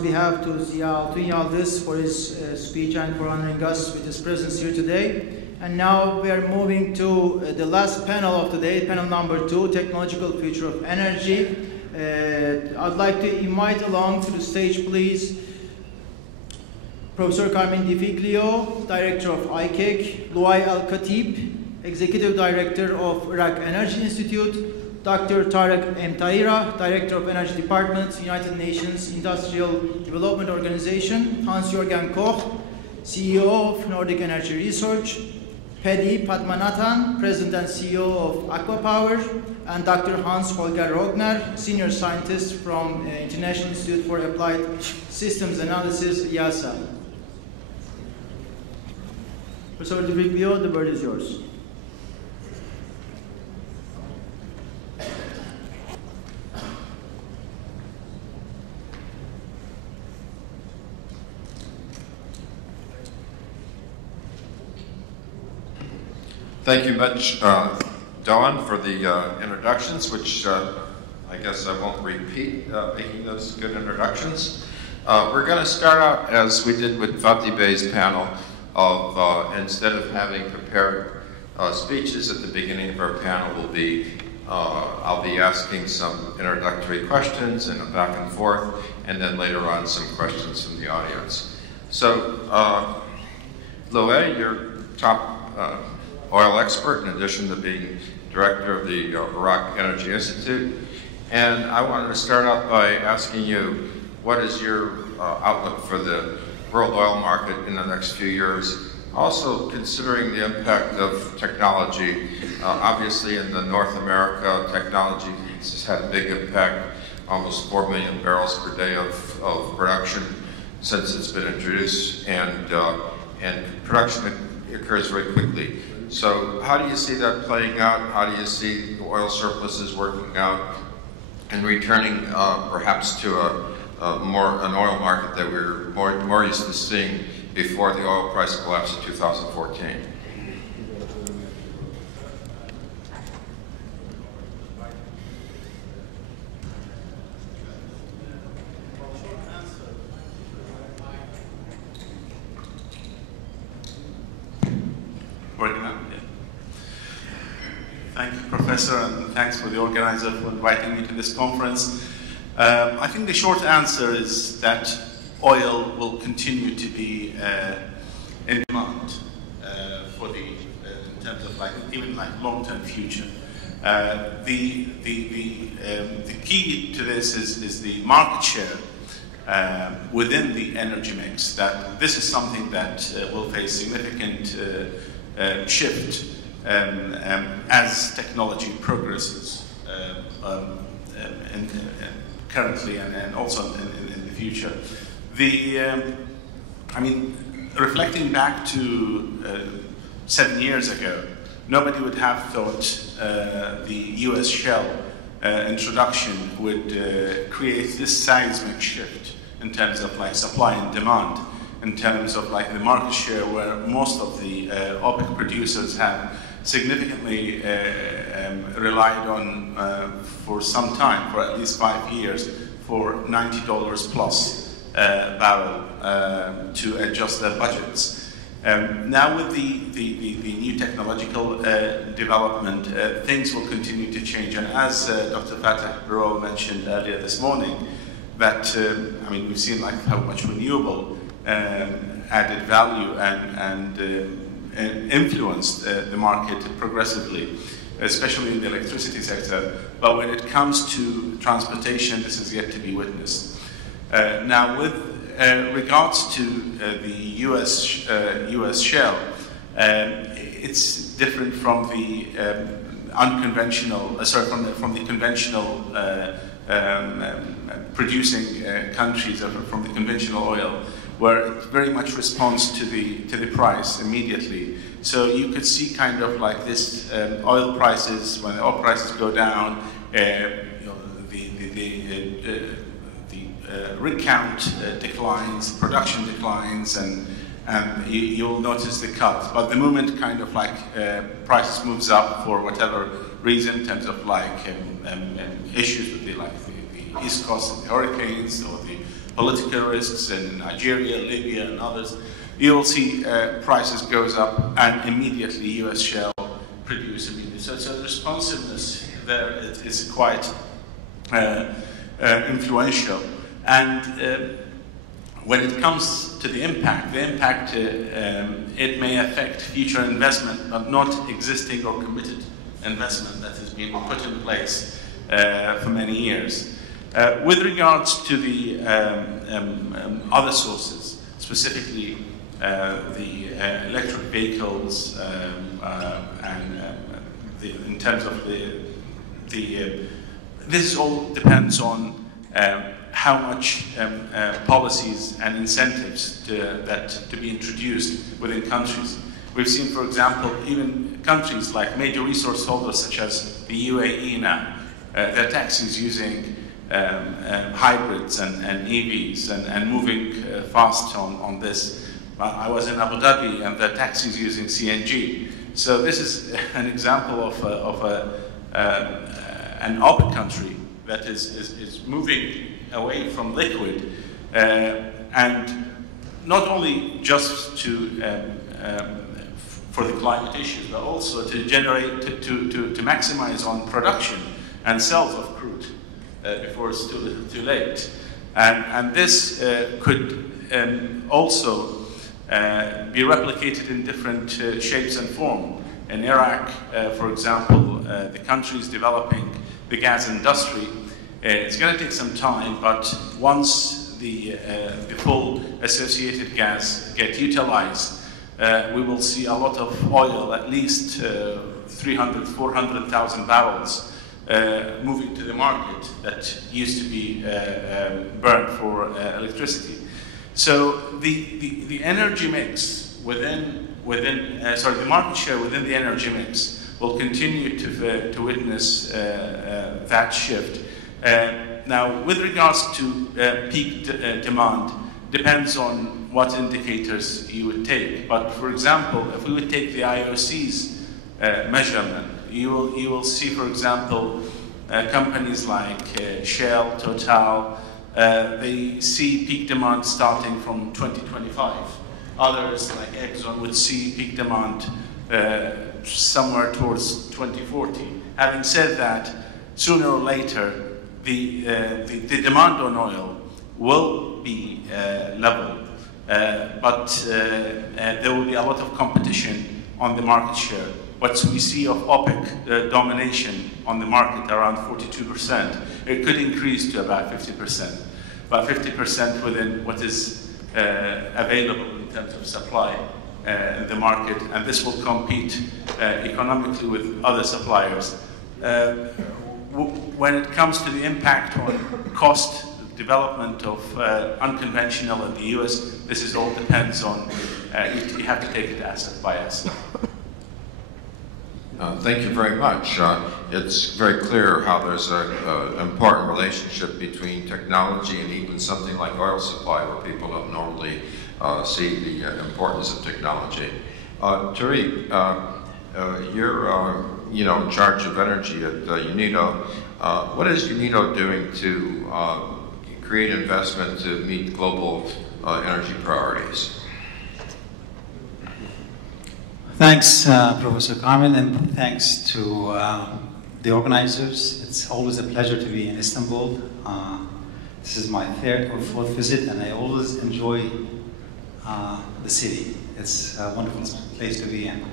behalf to Ziya Altun Yaldız for his speech and for honoring us with his presence here today. And now we are moving to the last panel of today, panel number 2, Technological Future of Energy. I'd like to invite along to the stage, please, Professor Carmen Di Figlio, Director of IICEC, Luay Al-Khatib, Executive Director of Iraq Energy Institute, Dr. Tarek M. Tahira, Director of Energy Department, United Nations Industrial Development Organization, Hans-Jürgen Koch, CEO of Nordic Energy Research, Paddy Padmanathan, President and CEO of Aquapower, and Dr. Hans-Holger Rogner, Senior Scientist from International Institute for Applied Systems Analysis, IIASA. Professor Di Figlio, the word is yours. Thank you much, Dawn, for the introductions, which I guess I won't repeat, making those good introductions. We're going to start out as we did with Fatih Bey's panel of, instead of having prepared speeches at the beginning of our panel, I'll be asking some introductory questions and a back and forth, and then later on some questions from the audience. So, Loé, you're top oil expert, in addition to being director of the Iraq Energy Institute. And I wanted to start out by asking you, what is your outlook for the world oil market in the next few years? Also considering the impact of technology. Obviously in the North America, technology has had a big impact, almost 4 million barrels per day of production since it's been introduced, and production occurs very quickly. So how do you see that playing out? How do you see the oil surpluses working out and returning perhaps to an oil market that we're more used to seeing before the oil price collapse in 2014? Thank you, Professor, and thanks for the organizer for inviting me to this conference. I think the short answer is that oil will continue to be in demand in terms of even long-term future. The key to this is the market share within the energy mix. That this is something that will face significant shift as technology progresses currently and also in the future. I mean, reflecting back to 7 years ago, nobody would have thought the US shale introduction would create this seismic shift in terms of supply and demand, in terms of the market share, where most of the OPEC producers have significantly relied on for some time, for at least 5 years, for $90 plus barrel to adjust their budgets. Now with the new technological development, things will continue to change. And as Dr. Fateh Birol mentioned earlier this morning, that I mean, we've seen how much renewable added value and influenced the market progressively, especially in the electricity sector. But when it comes to transportation, this is yet to be witnessed. Now, with regards to the US shale, it's different from the unconventional, from the conventional producing countries, from the conventional oil, where it very much responds to the price immediately. So you could see this oil prices, when the oil prices go down, the rig count declines, production declines, and you'll notice the cut. But the moment prices moves up for whatever reason, in terms of issues with the East Coast and the hurricanes, or the political risks in Nigeria, Libya, and others, you will see prices goes up and immediately U.S. shale produce immediately. So the responsiveness there is quite influential. And when it comes to the impact, it may affect future investment, but not existing or committed investment that has been put in place for many years. With regards to the other sources, specifically the electric vehicles in terms of this all depends on how much policies and incentives to be introduced within countries. We've seen, for example, even countries like major resource holders such as the UAE now, their taxis using hybrids and EVs and moving fast on this. I was in Abu Dhabi and their taxis using CNG. So this is an example of an OPEC country that is moving away from liquid, and not only just for the climate issues, but also to generate, to maximize on production and sales of crude before it's too late. And this could also be replicated in different shapes and form. In Iraq, for example, the country is developing the gas industry. It's going to take some time, but once the full associated gas get utilized, we will see a lot of oil, at least 300, 400,000 barrels moving to the market that used to be burned for electricity. So the energy mix the market share within the energy mix will continue to witness that shift. Now, with regards to peak demand, depends on what indicators you would take. But for example, if we would take the IOC's measurement, you will see, for example, companies like Shell, Total, they see peak demand starting from 2025. Others, like Exxon, would see peak demand somewhere towards 2040. Having said that, sooner or later, the demand on oil will be level, but there will be a lot of competition on the market share. What we see of OPEC domination on the market around 42%, it could increase to about 50%, about 50% within what is available in terms of supply in the market, and this will compete economically with other suppliers. When it comes to the impact on cost development of unconventional in the US, this is all depends on, you have to take it asset by asset. Thank you very much. It's very clear how there's an important relationship between technology and even something like oil supply, where people don't normally see the importance of technology. Tariq, you're in charge of energy at UNIDO. What is UNIDO doing to create investment to meet global energy priorities? Thanks, Professor Carmen, and thanks to the organizers. It's always a pleasure to be in Istanbul. This is my third or fourth visit, and I always enjoy the city. It's a wonderful place to be in.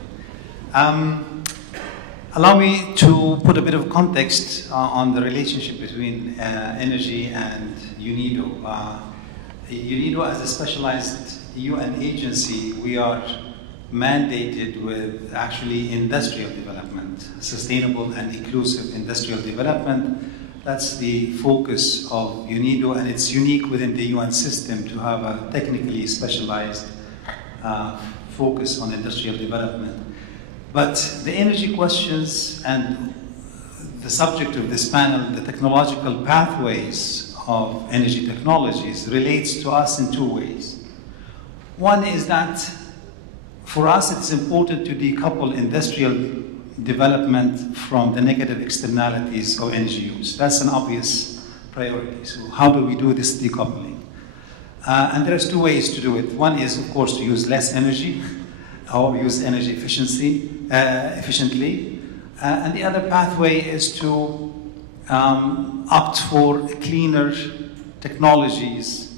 Allow me to put a bit of context on the relationship between energy and UNIDO. UNIDO, as a specialized UN agency, we are mandated with actually industrial development, sustainable and inclusive industrial development. That's the focus of UNIDO, and it's unique within the UN system to have a technically specialized focus on industrial development. But the energy questions and the subject of this panel, the technological pathways of energy technologies, relates to us in two ways. One is that for us, it's important to decouple industrial development from the negative externalities of energy use. That's an obvious priority. So how do we do this decoupling? And there's two ways to do it. One is, of course, to use less energy or use energy efficiently. And the other pathway is to opt for cleaner technologies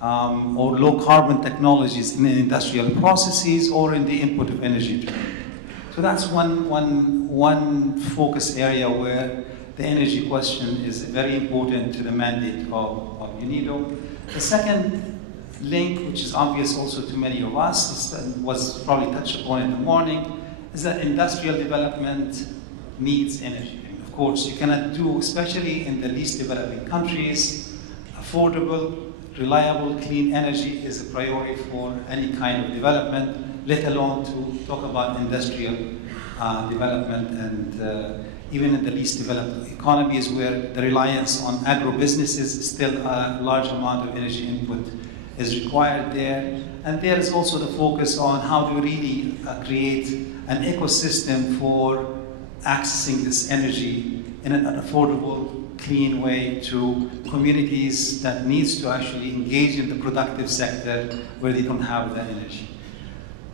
or low carbon technologies in the industrial processes or in the input of energy. So that's one focus area where the energy question is very important to the mandate of UNIDO. The second link, which is obvious also to many of us, was probably touched upon in the morning, is that industrial development needs energy. And of course, you cannot do, especially in the least developing countries, affordable, reliable, clean energy is a priority for any kind of development, let alone to talk about industrial development. And even in the least developed economies where the reliance on agro-businesses, still a large amount of energy input is required there. And there is also the focus on how to really create an ecosystem for accessing this energy in an affordable, clean way to communities that needs to actually engage in the productive sector where they don't have the energy.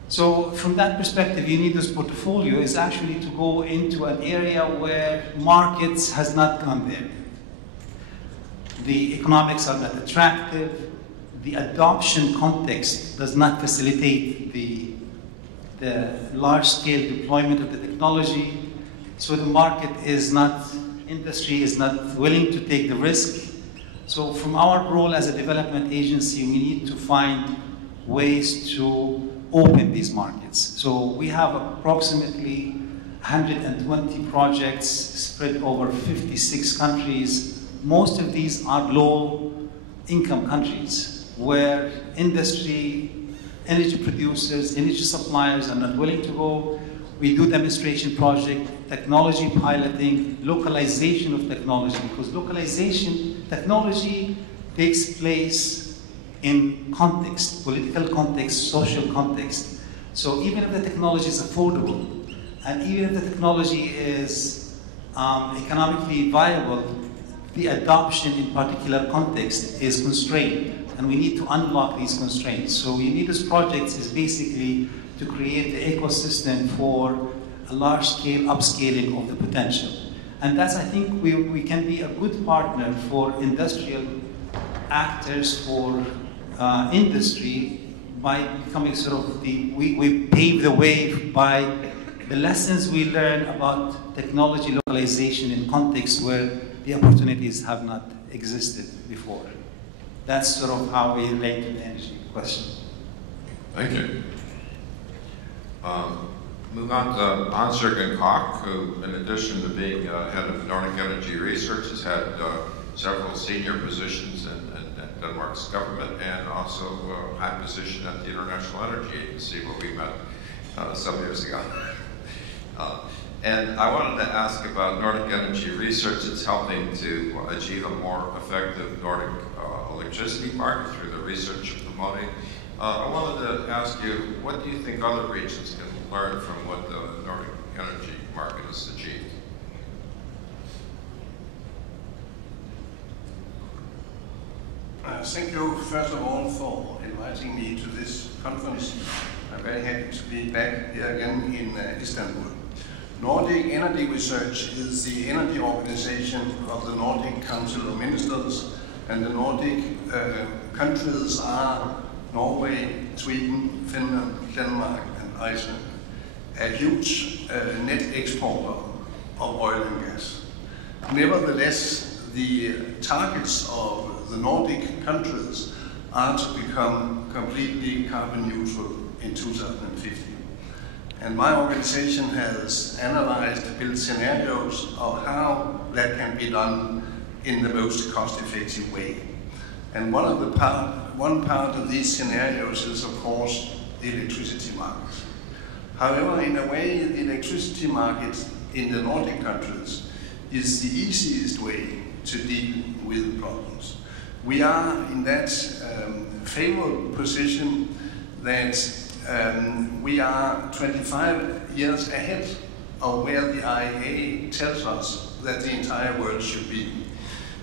So from that perspective, UNIDO's portfolio is actually to go into an area where markets has not gone there. The economics are not attractive. The adoption context does not facilitate the large-scale deployment of the technology. So the market is not, industry is not willing to take the risk. So from our role as a development agency, we need to find ways to open these markets. So we have approximately 120 projects spread over 56 countries. Most of these are low-income countries where industry, energy producers, energy suppliers are not willing to go. We do demonstration project, technology piloting, localization of technology, because technology takes place in context, political context, social context. So even if the technology is affordable, and even if the technology is economically viable, the adoption in particular context is constrained, and we need to unlock these constraints. So UNIDO's projects is basically to create the ecosystem for a large-scale upscaling of the potential. And that's, I think, we can be a good partner for industrial actors, for industry, by becoming sort of we pave the way by the lessons we learn about technology localization in contexts where the opportunities have not existed before. That's sort of how we relate to the energy question. Thank you. Moving on to Hans-Jürgen Koch, who, in addition to being head of Nordic Energy Research, has had several senior positions in Denmark's government and also a high position at the International Energy Agency, where we met some years ago. And I wanted to ask about Nordic Energy Research. It's helping to achieve a more effective Nordic electricity market through the research you're promoting. I wanted to ask you, what do you think other regions can learn from what the Nordic energy market has achieved? Thank you, first of all, for inviting me to this conference. I'm very happy to be back here again in Istanbul. Nordic Energy Research is the energy organization of the Nordic Council of Ministers, and the Nordic countries are Norway, Sweden, Finland, Denmark, and Iceland, a huge net exporter of oil and gas. Nevertheless, the targets of the Nordic countries are to become completely carbon neutral in 2050. And my organization has analyzed and built scenarios of how that can be done in the most cost-effective way. And one part of these scenarios is, of course, the electricity market. However, in a way, the electricity market in the Nordic countries is the easiest way to deal with problems. We are in that favorable position that we are 25 years ahead of where the IEA tells us that the entire world should be.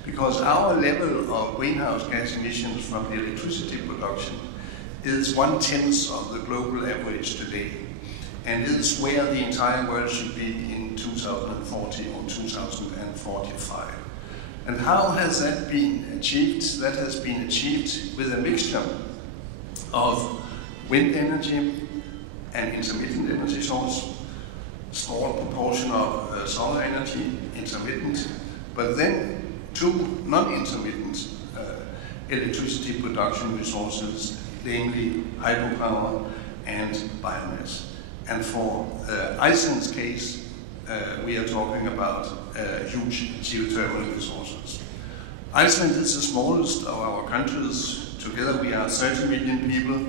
because our level of greenhouse gas emissions from the electricity production is 1/10 of the global average today, and is where the entire world should be in 2040 or 2045. And how has that been achieved? That has been achieved with a mixture of wind energy and intermittent energy source, small proportion of solar energy, intermittent, but then two non-intermittent electricity production resources, namely hydropower and biomass. And for Iceland's case, we are talking about huge geothermal resources. Iceland is the smallest of our countries. Together we are 30 million people.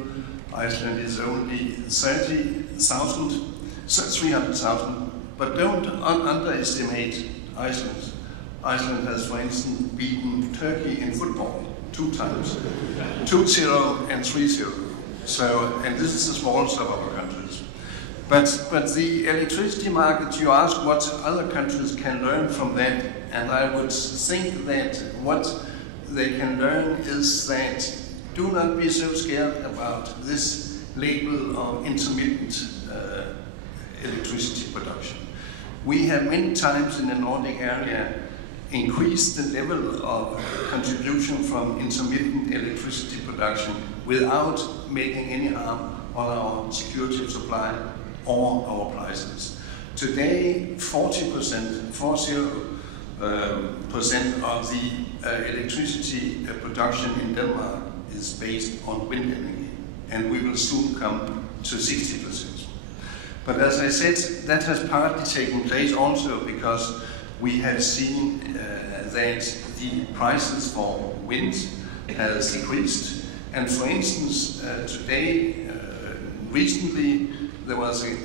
Iceland is only 300,000, but don't underestimate Iceland. Iceland has, for instance, beaten Turkey in football 2 times, 2-0 and 3-0. So, and this is the smallest of our countries. But the electricity market, you ask what other countries can learn from that, and I would think that what they can learn is that do not be so scared about this label of intermittent electricity production. We have many times in the Nordic area increased the level of contribution from intermittent electricity production without making any harm on our security of supply or our prices. Today, 40% of the electricity production in Denmark is based on wind energy, and we will soon come to 60%. But as I said, that has partly taken place also because we have seen that the prices for wind has decreased. And for instance, today, recently, there was a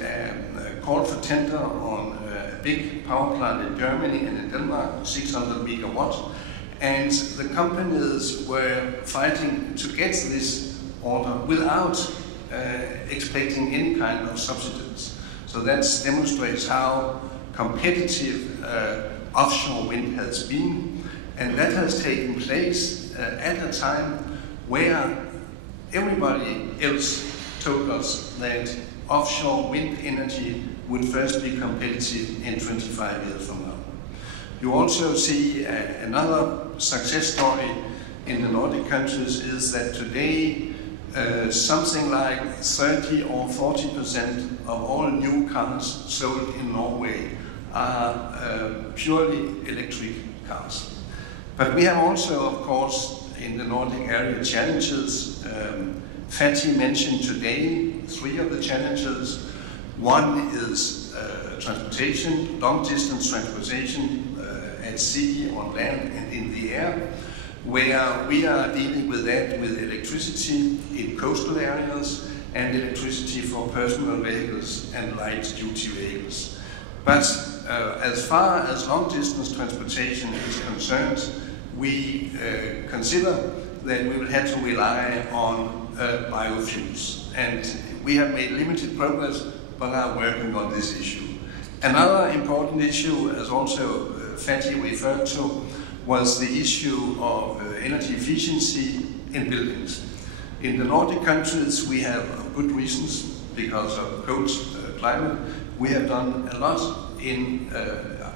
call for tender on a big power plant in Germany and in Denmark, 600 megawatts, and the companies were fighting to get this order without expecting any kind of subsidies. So that demonstrates how competitive offshore wind has been, and that has taken place at a time where everybody else told us that offshore wind energy would first be competitive in 25 years from now. You also see another success story in the Nordic countries is that today something like 30 or 40% of all new cars sold in Norway are purely electric cars. But we have also, of course, in the Nordic area challenges. Fatih mentioned today 3 of the challenges. One is transportation, long-distance transportation at sea, on land, and in the air, where we are dealing with that with electricity in coastal areas and electricity for personal vehicles and light-duty vehicles. But as far as long-distance transportation is concerned, we consider that we will have to rely on biofuels. And we have made limited progress, but are working on this issue. Another important issue, as also Fatih referred to, was the issue of energy efficiency in buildings. In the Nordic countries, we have good reasons because of cold climate. We have done a lot in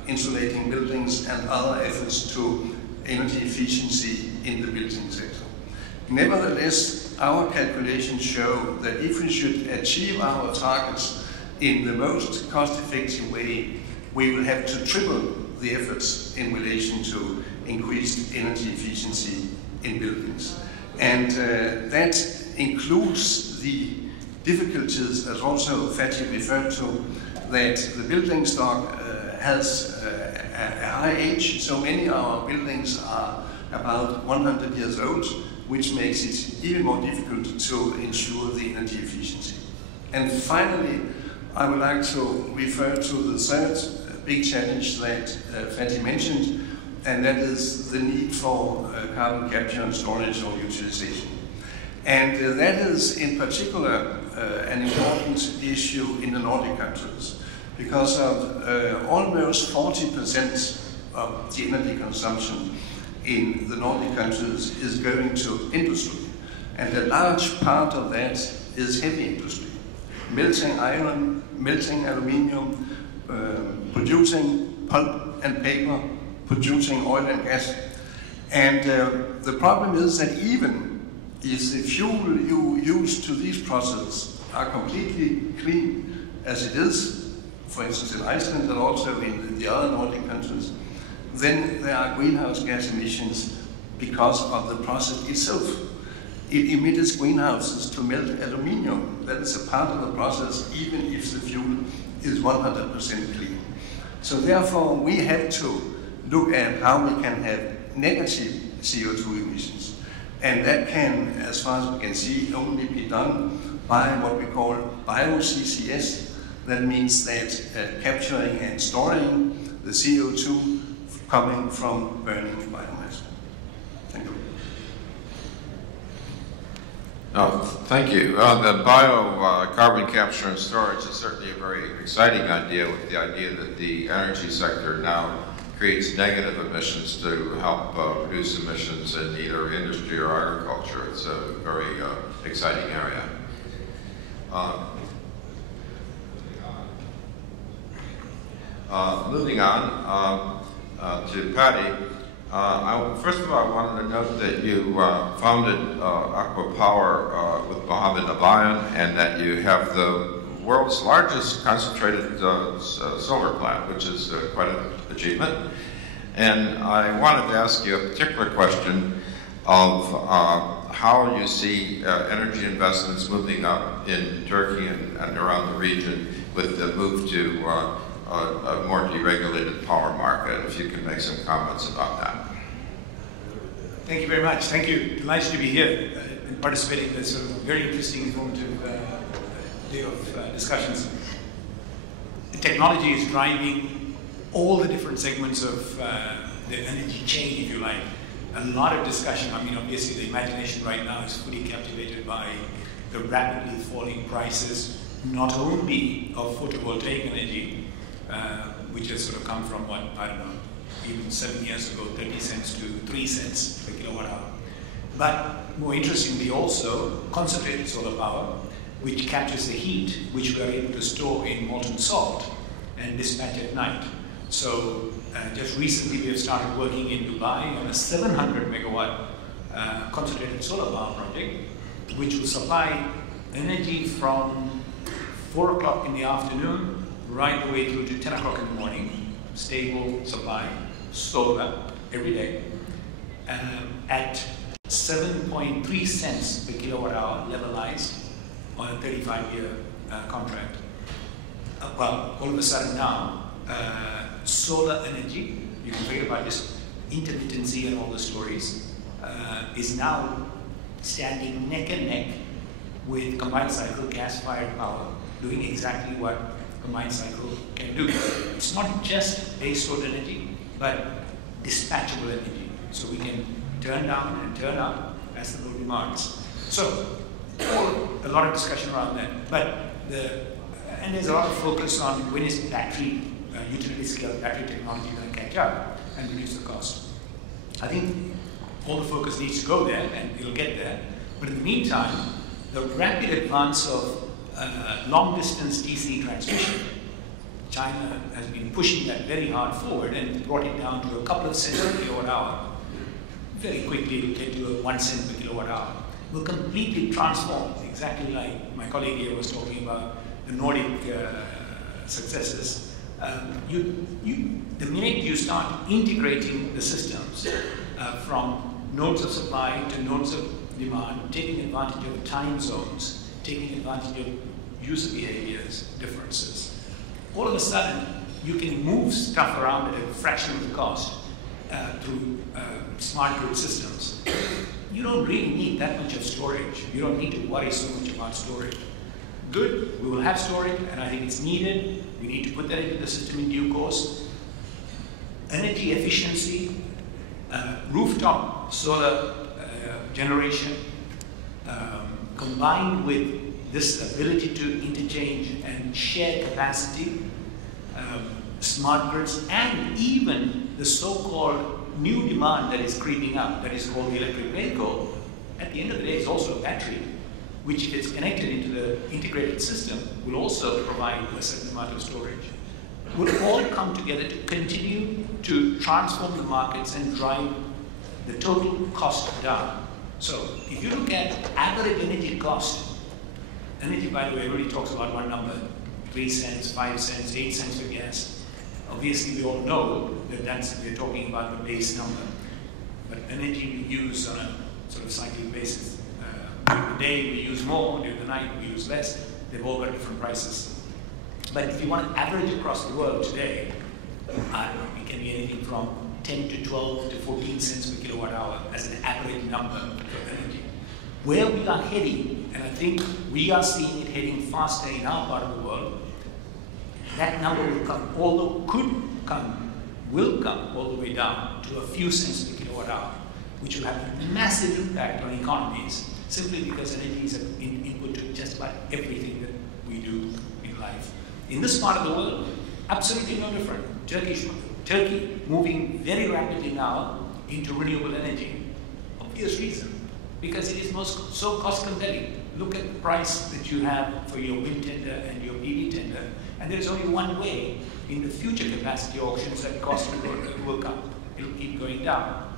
insulating buildings and other efforts to energy efficiency in the building sector. Nevertheless, our calculations show that if we should achieve our targets in the most cost-effective way, we will have to triple the efforts in relation to increased energy efficiency in buildings. And that includes the difficulties, as also Fatih referred to, that the building stock has a high age. So many of our buildings are about 100 years old, which makes it even more difficult to ensure the energy efficiency. And finally, I would like to refer to the third big challenge that Fatih mentioned, and that is the need for carbon capture and storage or utilization. And that is in particular an important issue in the Nordic countries, because of almost 40% of the energy consumption in the Nordic countries is going to industry. And a large part of that is heavy industry. Melting iron, melting aluminium, producing pulp and paper, producing oil and gas. And the problem is that even if the fuel you use to these processes are completely clean as it is, for instance in Iceland and also in the other Nordic countries, then there are greenhouse gas emissions because of the process itself. It emits greenhouses to melt aluminium. That is a part of the process, even if the fuel is 100% clean. So therefore, we have to look at how we can have negative CO2 emissions. And that can, as far as we can see, only be done by what we call bio-CCS. That means that capturing and storing the CO2 coming from burning biomass. Thank you. Thank you. The bio-carbon capture and storage is certainly a very exciting idea, with the idea that the energy sector now creates negative emissions to help reduce emissions in either industry or agriculture. It's a very exciting area. Moving on to Patty. First of all, I wanted to note that you founded Aqua Power with Mohammed Abayan, and that you have the world's largest concentrated solar plant, which is quite an achievement. And I wanted to ask you a particular question of how you see energy investments moving up in Turkey and around the region with the move to a more deregulated power market. If you can make some comments about that. Thank you very much. Thank you. Delighted to be here and participating in this very interesting, informative day of discussions. The technology is driving all the different segments of the energy chain, if you like. A lot of discussion. I mean, obviously, the imagination right now is fully captivated by the rapidly falling prices, not only of photovoltaic energy, which has sort of come from what, I don't know, even 7 years ago, 30 cents to 3 cents per kilowatt hour. But more interestingly also, concentrated solar power, which captures the heat, which we are able to store in molten salt and dispatch at night. So just recently we have started working in Dubai on a 700 megawatt concentrated solar power project, which will supply energy from 4 o'clock in the afternoon right the way through to 10 o'clock in the morning, stable supply, solar, every day, at 7.3 cents per kilowatt hour levelized on a 35-year contract. Well, all of a sudden now, solar energy, you can forget about this intermittency and all the stories, is now standing neck and neck with combined cycle gas-fired power, doing exactly what combined cycle can do. It's not just base load energy, but dispatchable energy. So we can turn down and turn up as the load demands. So a lot of discussion around that. But and there's a lot of focus on when is battery, utility scale battery technology going to catch up and reduce the cost. I think all the focus needs to go there, and it'll get there. But in the meantime, the rapid advance of long-distance DC transmission, China has been pushing that very hard forward and brought it down to a couple of cents per kilowatt hour. Very quickly it will get to a 1 cent per kilowatt hour. Will completely transform, exactly like my colleague here was talking about the Nordic successes. The minute you start integrating the systems from nodes of supply to nodes of demand, taking advantage of time zones, taking advantage of user behaviors, differences, all of a sudden you can move stuff around at a fraction of the cost through smart grid systems. You don't really need that much of storage. You don't need to worry so much about storage. Good, we will have storage, and I think it's needed. We need to put that into the system in due course. Energy efficiency, rooftop solar generation, combined with this ability to interchange and share capacity, smart grids, and even the so-called new demand that is creeping up, that is called the electric vehicle, at the end of the day is also a battery, which if it's connected into the integrated system, will also provide a certain amount of storage. Will all come together to continue to transform the markets and drive the total cost down. So if you look at average energy cost, energy, by the way, everybody talks about one number, 3 cents, 5 cents, 8 cents for gas. Obviously, we all know that we're talking about the base number. But energy we use on a sort of cyclic basis. During the day, we use more. During the night, we use less. They've all got different prices. But if you want to average across the world today, it can be anything from 10 to 12 to 14 cents per kilowatt hour as an average number for energy. Where we are heading, and I think we are seeing it heading faster in our part of the world, that number will come, although will come all the way down to a few cents per kilowatt hour, which will have a massive impact on economies, simply because energy is an input to just about everything that we do in life. In this part of the world, absolutely no different. Turkey moving very rapidly now into renewable energy. Obvious reason, because it is so cost compelling. Look at the price that you have for your wind tender and your PV tender, and there is only one way in the future capacity auctions that cost will come. It will keep going down.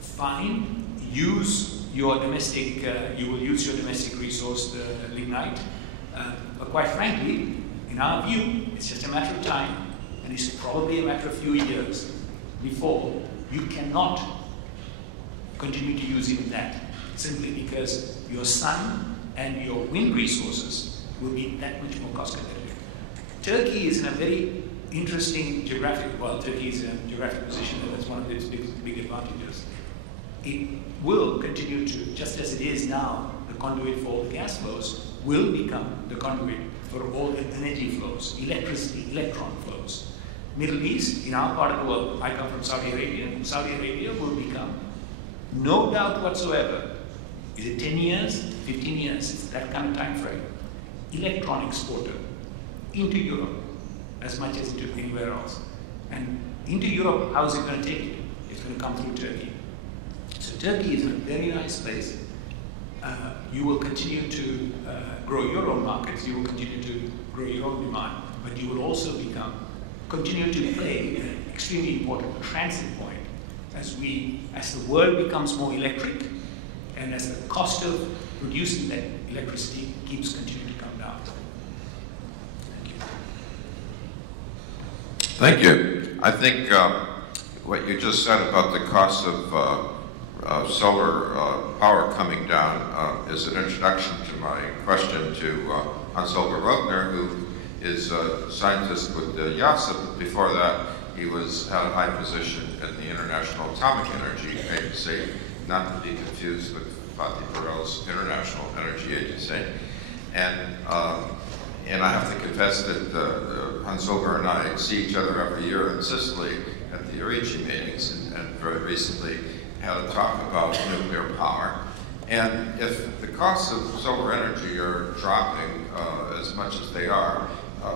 Fine, use your domestic, you will use your domestic resource, the lignite, but quite frankly, in our view, it's just a matter of time, and it's probably a matter of few years before you cannot continue to use even that, simply because your sun and your wind resources will be that much more cost competitive. Turkey is in a very interesting Turkey is in a geographic position, and that's one of its big advantages. It will continue to, just as it is now, the conduit for all gas flows, will become the conduit for all energy flows, electricity, electron flows. Middle East, in our part of the world, I come from Saudi Arabia, and Saudi Arabia will become, no doubt whatsoever, is it 10 years, 15 years, it's that kind of time frame, electron exporter into Europe as much as into anywhere else. And into Europe, how is it going to take it? It's going to come through Turkey. So Turkey is in a very nice place. You will continue to grow your own markets, you will continue to grow your own demand, but you will also continue to play an extremely important transit point as the world becomes more electric and as the cost of producing that electricity keeps continuing to come down. Thank you. I think what you just said about the cost of solar power coming down is an introduction to my question to Hans-Holger Rogner, who is a scientist with IICEC. Before that, he had a high position at the International Atomic Energy Agency, not to be confused with Fatih Birol's International Energy Agency. And I have to confess that Hans-Holger and I see each other every year in Sicily at the IICEC meetings, and very recently had a talk about nuclear power. And if the costs of solar energy are dropping as much as they are,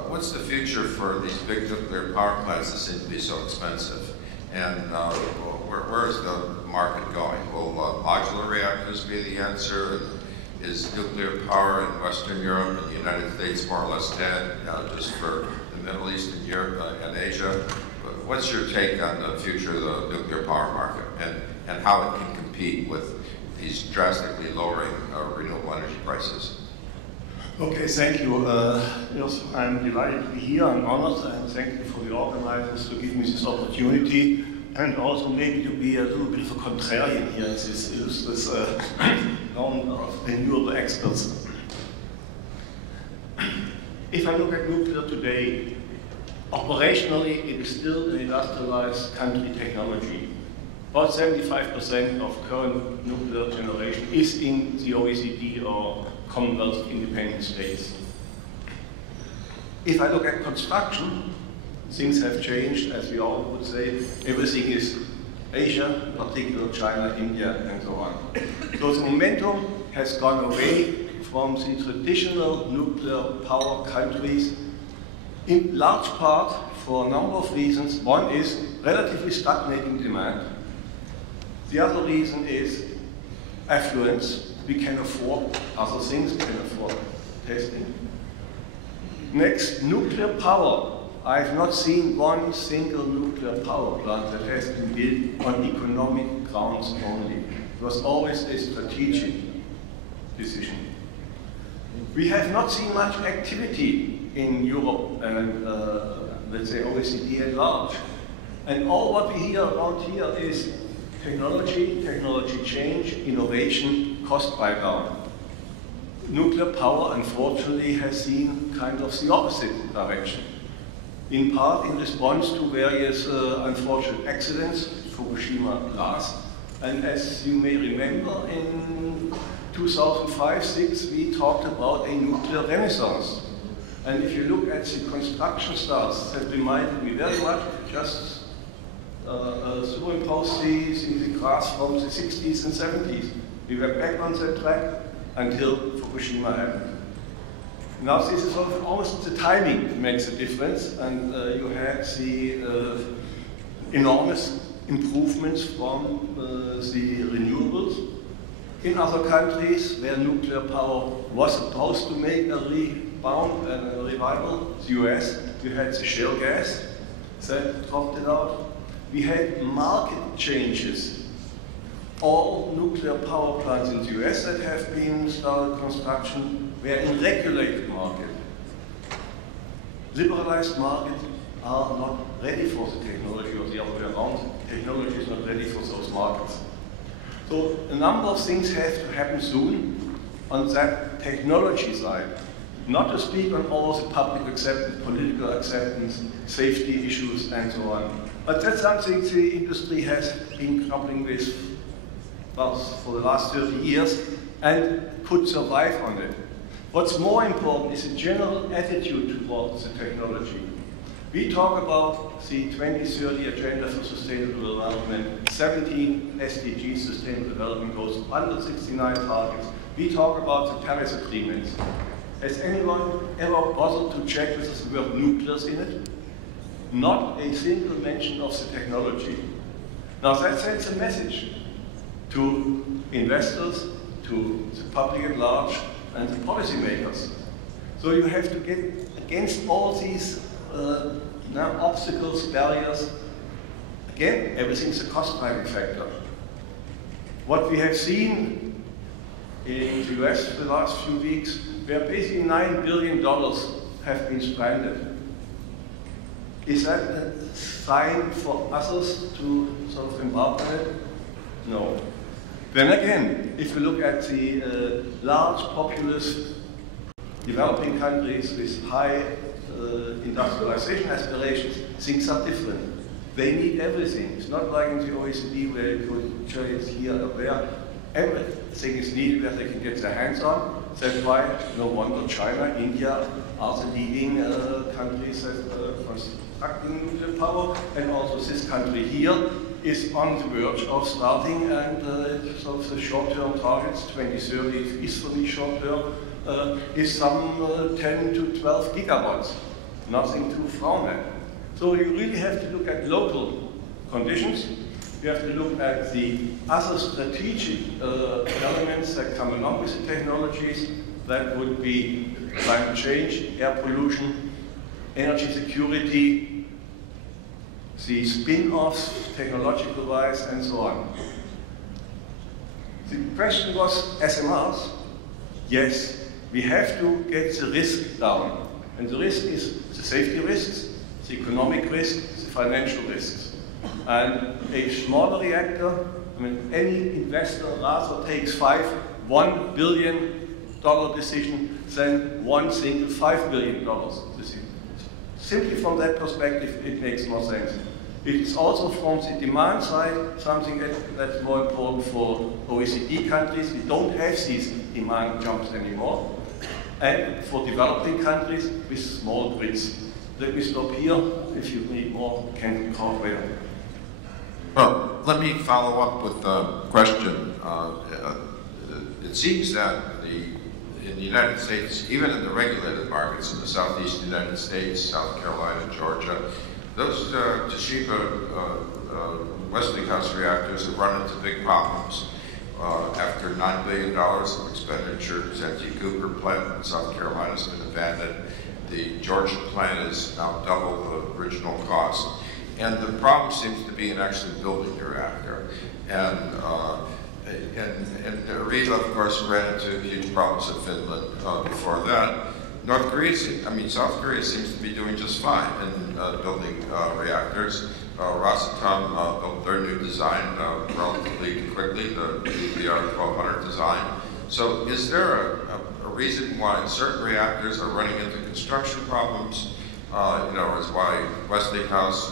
what's the future for these big nuclear power plants that seem to be so expensive? And where is the market going? Will modular reactors be the answer? Is nuclear power in Western Europe and the United States more or less dead, just for the Middle East and Europe and Asia? What's your take on the future of the nuclear power market and how it can compete with these drastically lowering renewable energy prices? Okay, thank you. Yes, I'm delighted to be here. I'm honored, and thank you for the organizers to give me this opportunity, and also maybe to be a little bit of a contrarian here in this round of renewable experts. If I look at nuclear today, operationally it is still an industrialized country technology. About 75% of current nuclear generation is in the OECD or Commonwealth of Independent States. If I look at construction, things have changed, as we all would say. Everything is Asia, particularly China, India, and so on. So the momentum has gone away from the traditional nuclear power countries, in large part for a number of reasons. One is relatively stagnating demand. The other reason is affluence. We can afford other things, we can afford testing. Next, nuclear power. I've not seen one single nuclear power plant that has been built on economic grounds only. It was always a strategic decision. We have not seen much activity in Europe and let's say OECD at large. And all what we hear around here is technology, technology change, innovation, cost buy down. Nuclear power, unfortunately, has seen kind of the opposite direction. In part in response to various unfortunate accidents, Fukushima last. And as you may remember, in 2005-06, we talked about a nuclear renaissance. And if you look at the construction starts, that reminded me very much, just superimpose these in the graphs from the 60s and 70s. We were back on that track until Fukushima happened. Now this is almost the timing that makes a difference, and you had the enormous improvements from the renewables. In other countries where nuclear power was supposed to make a rebound and a revival, the US, you had the shale gas that dropped it out. We had market changes. All nuclear power plants in the US that have been started construction were in regulated market. Liberalized markets are not ready for the technology, or the other way around. Technology is not ready for those markets. So a number of things have to happen soon on that technology side. Not to speak on all the public acceptance, political acceptance, safety issues, and so on. But that's something the industry has been grappling with for the last 30 years and could survive on it. What's more important is a general attitude towards the technology. We talk about the 2030 Agenda for Sustainable Development, 17 SDGs, Sustainable Development Goals, 169 targets. We talk about the Paris Agreements. Has anyone ever bothered to check if there's the word nuclear in it? Not a single mention of the technology. Now that sends a message to investors, to the public at large, and the policymakers. So you have to get against all these obstacles, barriers. Again, everything's a cost driving factor. What we have seen in the US for the last few weeks, where basically $9 billion have been stranded. Is that a sign for others to sort of embark on it? No. Then again, if you look at the large populous developing countries with high industrialization aspirations, things are different. They need everything. It's not like in the OECD where you could show it here or there. Everything is needed where they can get their hands on. That's why no wonder China, India are the leading countries that constructing nuclear power, and also this country here is on the verge of starting, and sort of the short-term targets, 2030 is for me short-term, is some 10 to 12 gigawatts. Nothing to frown at. So you really have to look at local conditions. You have to look at the other strategic elements that come along with the technologies. That would be climate change, air pollution, energy security, the spin-offs, technological-wise, and so on. The question was SMRs. Yes, we have to get the risk down. And the risk is the safety risks, the economic risks, the financial risks. And a smaller reactor, I mean, any investor rather takes $1 billion decision than one single $5 billion decision. Simply from that perspective, it makes more sense. It is also from the demand side something that's more important for OECD countries. We don't have these demand jumps anymore. And for developing countries with small grids. Let me stop here. If you need more, can call later. Well, let me follow up with a question. It seems that in the United States, even in the regulated markets in the southeast United States, South Carolina, Georgia, those Toshiba Westinghouse reactors have run into big problems. After $9 billion of expenditure, Santee Cooper plant in South Carolina has been abandoned. The Georgia plant is now double the original cost. And the problem seems to be in actually building the reactor. And Riva, of course, ran into huge problems in Finland before that. South Korea seems to be doing just fine in building reactors. Rosatom built their new design relatively quickly, the R1200 design. So is there a reason why certain reactors are running into construction problems? Is why Westinghouse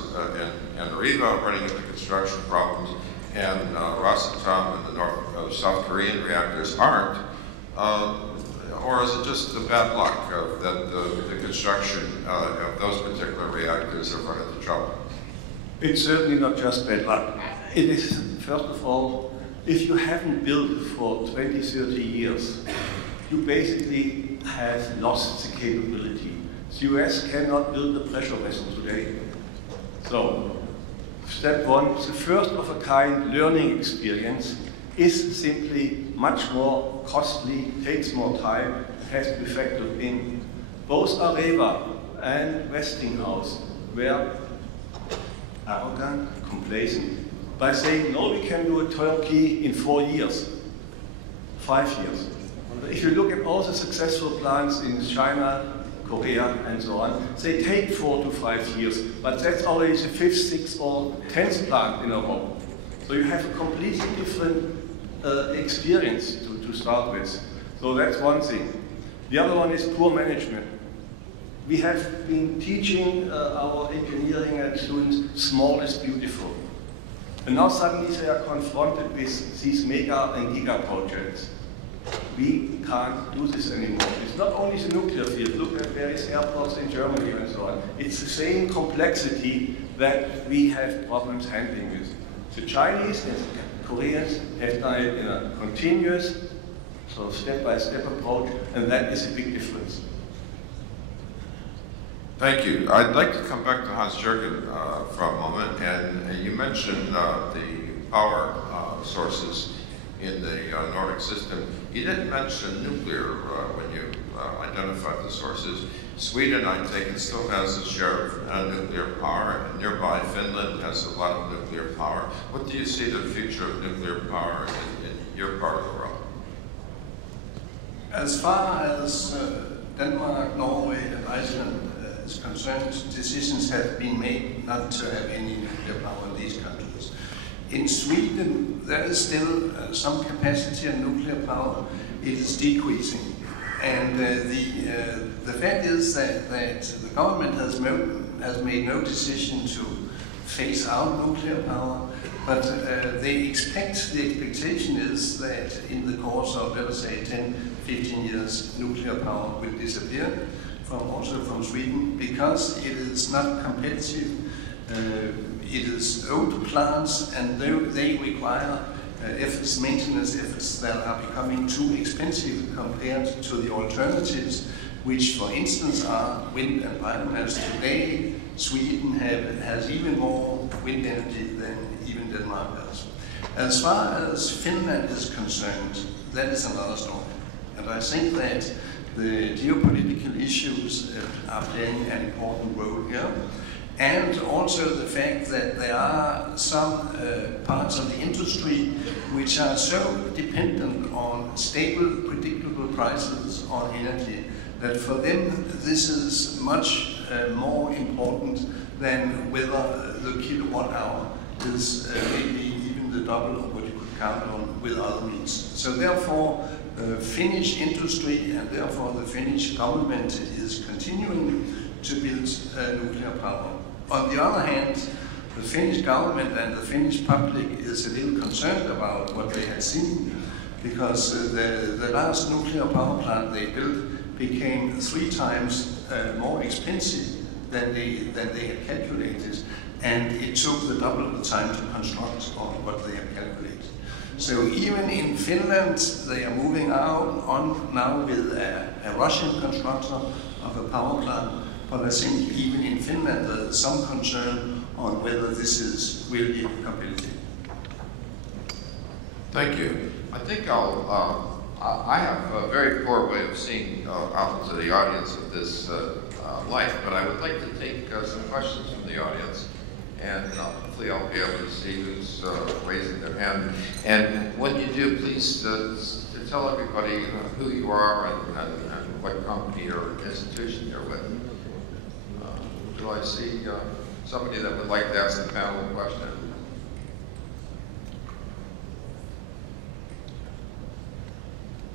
and Riva are running into construction problems, and Rosatom and the South Korean reactors aren't? Or is it just the bad luck that the construction of those particular reactors have run into trouble? It's certainly not just bad luck. It is, first of all, if you haven't built for 20, 30 years, you basically have lost the capability. The US cannot build a pressure vessel today. So, step one, the first of a kind learning experience is simply much more costly, takes more time, has to be factored in. Both Areva and Westinghouse were arrogant, complacent, by saying, no, we can do a turnkey in 4 years, 5 years. If you look at all the successful plants in China, Korea, and so on, they take 4 to 5 years, but that's already the 5th, 6th, or 10th plant in a row. So you have a completely different experience to start with. So that's one thing. The other one is poor management. We have been teaching our engineering and students, small is beautiful. And now suddenly they are confronted with these mega and giga projects. We can't do this anymore. It's not only the nuclear field. Look at various airports in Germany and so on. It's the same complexity that we have problems handling with. The Chinese and the Koreans have done it in a continuous, sort of step-by-step approach, and that is a big difference. Thank you. I'd like to come back to Hans-Jürgen for a moment, and you mentioned the power sources in the Nordic system. You didn't mention nuclear when you identified the sources. Sweden, I take it, still has a share of nuclear power, and nearby Finland has a lot of nuclear power. What do you see the future of nuclear power in your part of the world? As far as Denmark, Norway, and Iceland is concerned, decisions have been made not to have any nuclear power in these countries. In Sweden, there is still some capacity in nuclear power. It is decreasing. And the fact is that the government has made no decision to phase out nuclear power, but the expectation is that in the course of, let us say, 10, 15 years, nuclear power will disappear, also from Sweden, because it is not competitive. It is old plants, and they require maintenance efforts that are becoming too expensive compared to the alternatives, which, for instance, are wind and biomass. Today, Sweden has even more wind energy than even Denmark does. As far as Finland is concerned, that is another story. And I think that the geopolitical issues are playing an important role here. And also the fact that there are some parts of the industry which are so dependent on stable, predictable prices on energy that for them this is much more important than whether the kilowatt hour is maybe even the double of what you could count on with other means. So therefore, Finnish industry and therefore the Finnish government is continuing to build nuclear power. On the other hand, the Finnish government and the Finnish public is a little concerned about what they had seen, because the last nuclear power plant they built became 3 times more expensive than they had calculated, and it took the double of the time to construct on what they had calculated. So even in Finland, they are moving on now with a Russian constructor of a power plant, but I think even in Finland there is some concern on whether this is really competitive. Thank you. I think I have a very poor way of seeing out into the audience of this life, but I would like to take some questions from the audience, and hopefully I'll be able to see who's raising their hand. And when you do, please tell everybody who you are and what company or institution you're with. Do I see somebody that would like to ask the panel a question?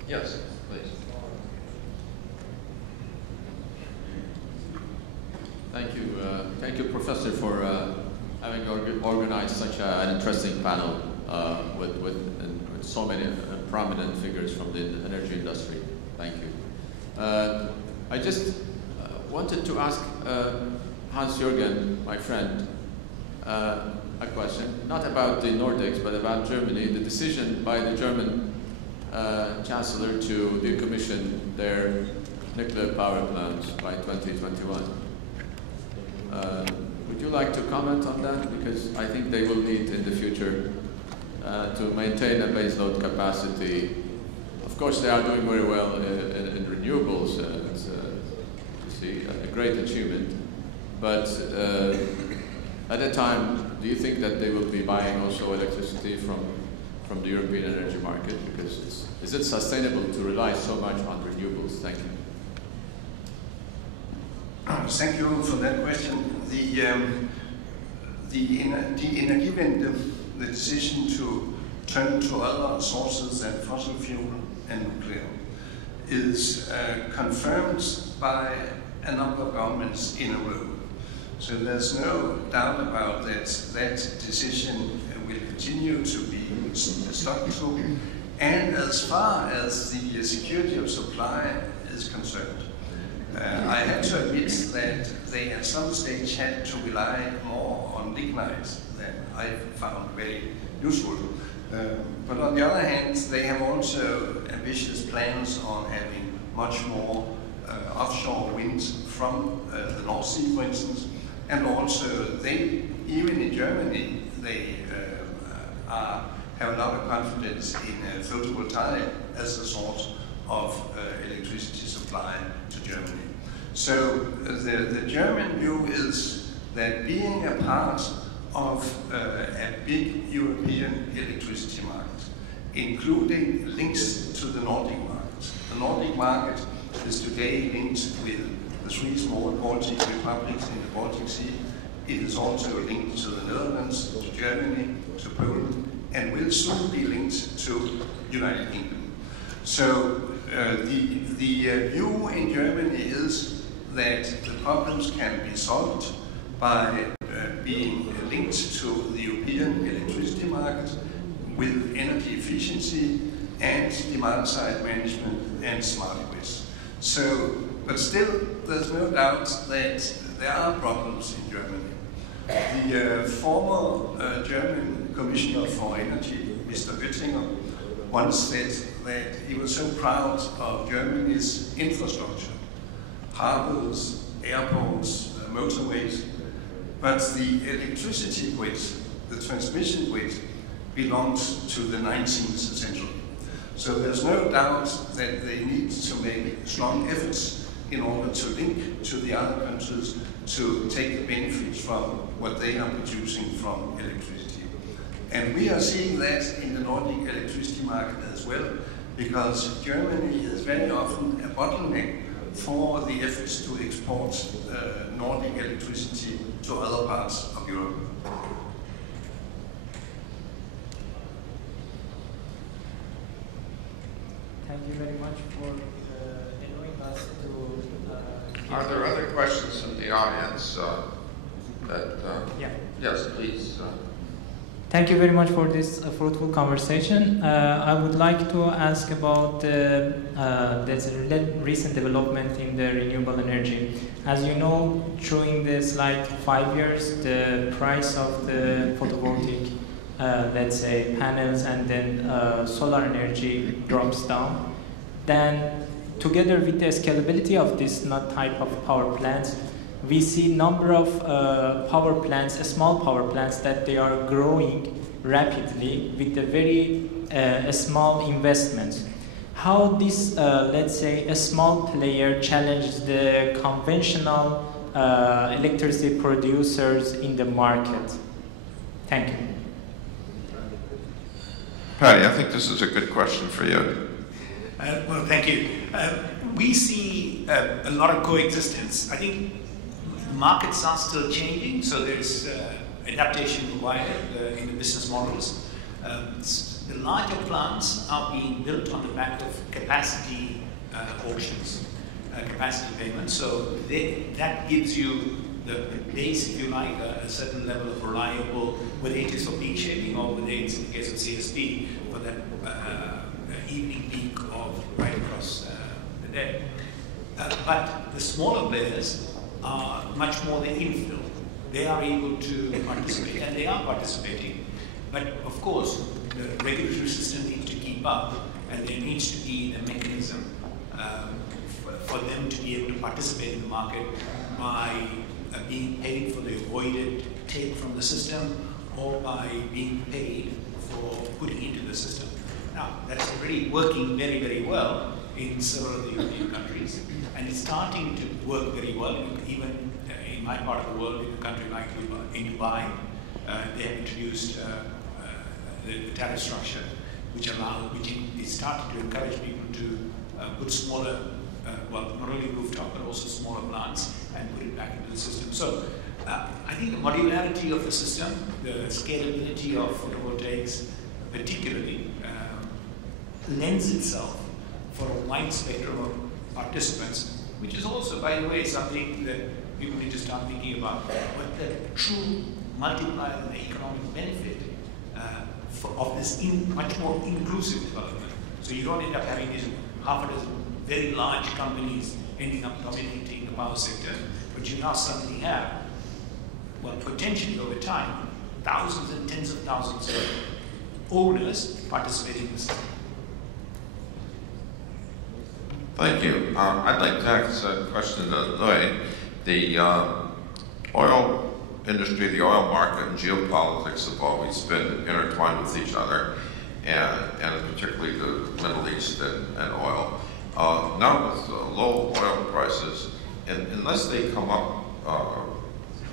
Yes, please. Thank you, Professor, for having organized such an interesting panel with so many prominent figures from the energy industry. Thank you. I just wanted to ask Hans-Jürgen, my friend, a question, not about the Nordics, but about Germany. The decision by the German Chancellor to decommission their nuclear power plants by 2021. Would you like to comment on that? Because I think they will need in the future to maintain a baseload capacity. Of course, they are doing very well in renewables. It's a great achievement. But at a time, do you think that they will be buying also electricity from the European energy market? Because is it sustainable to rely so much on renewables? Thank you. Thank you for that question. The Energiewende, the decision to turn to other sources than fossil fuel and nuclear, is confirmed by a number of governments in a row. So there's no doubt about that. That decision will continue to be stuck to. And as far as the security of supply is concerned, I have to admit that they at some stage had to rely more on lignite than I found very useful. But on the other hand, they have also ambitious plans on having much more offshore wind from the North Sea, for instance. And also, they, even in Germany, they have a lot of confidence in photovoltaic as a source of electricity supply to Germany. So the German view is that being a part of a big European electricity market, including links to the Nordic market. The Nordic market is today linked with the three small Baltic republics in the Baltic Sea. It is also linked to the Netherlands, to Germany, to Poland, and will soon be linked to United Kingdom. So the view in Germany is that the problems can be solved by being linked to the European electricity market with energy efficiency and demand-side management and smart grids. So, but still, there's no doubt that there are problems in Germany. The former German Commissioner for Energy, Mr. Oettinger, once said that he was so proud of Germany's infrastructure, harbors, airports, motorways, but the electricity grid, the transmission grid, belongs to the 19th century. So there's no doubt that they need to make strong efforts in order to link to the other countries to take the benefits from what they are producing from electricity. And we are seeing that in the Nordic electricity market as well, because Germany is very often a bottleneck for the efforts to export Nordic electricity to other parts of Europe. Thank you very much for allowing us to... Are there other questions from the audience Yeah. Yes, please. Thank you very much for this fruitful conversation. I would like to ask about the recent development in the renewable energy. As you know, during this 5 years, the price of the photovoltaic, let's say, panels and then solar energy drops down. Then, together with the scalability of this type of power plants, we see number of power plants, small power plants, that they are growing rapidly with a very small investment. How this, let's say, a small player challenges the conventional electricity producers in the market? Thank you. Patty, I think this is a good question for you. Well, thank you. We see a lot of coexistence. I think markets are still changing, so there's adaptation required in the business models. The larger plants are being built on the back of capacity auctions, capacity payments. So that gives you the base, if you like, a certain level of reliable, whether it is for peak shaving or whether it's in the case of CSP for that evening peak of right across the day. But the smaller players are much more the infill. They are able to participate, and they are participating. But of course, the regulatory system needs to keep up, and there needs to be a mechanism for them to be able to participate in the market by being paid for the avoided take from the system, or by being paid for putting into the system. Now, that's already working very, very well in several of the European countries, and it's starting to work very well, even in my part of the world, in a country like Dubai. They have introduced the tariff structure, which is starting to encourage people to put smaller, well, not only rooftop, but also smaller plants, and put it back into the system. So I think the modularity of the system, the scalability of photovoltaics particularly, lends itself for a wide spectrum of participants, which is also, by the way, something that people need to start thinking about. What the true multiplier and the economic benefit of this much more inclusive development. So you don't end up having these half a dozen very large companies ending up dominating the power sector, but you now suddenly have, well, potentially over time, thousands and tens of thousands of owners participating in this. Thank you. I'd like to ask a question to Louis. The oil industry, the oil market, and geopolitics have always been intertwined with each other, and particularly the Middle East and oil. Now with low oil prices, unless they come up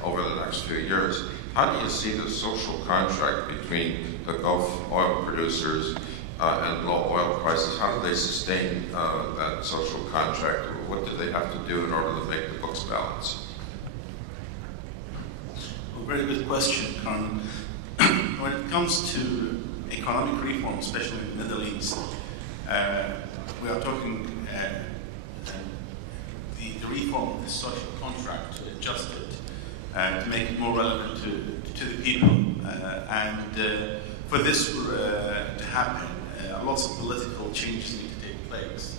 over the next few years, how do you see the social contract between the Gulf oil producers and low oil prices? How do they sustain that social contract? What do they have to do in order to make the books balance? Very good question, Carmen. When it comes to economic reform, especially in the Middle East, we are talking the reform of the social contract to adjust it to make it more relevant to the people. And for this to happen, lots of political changes need to take place.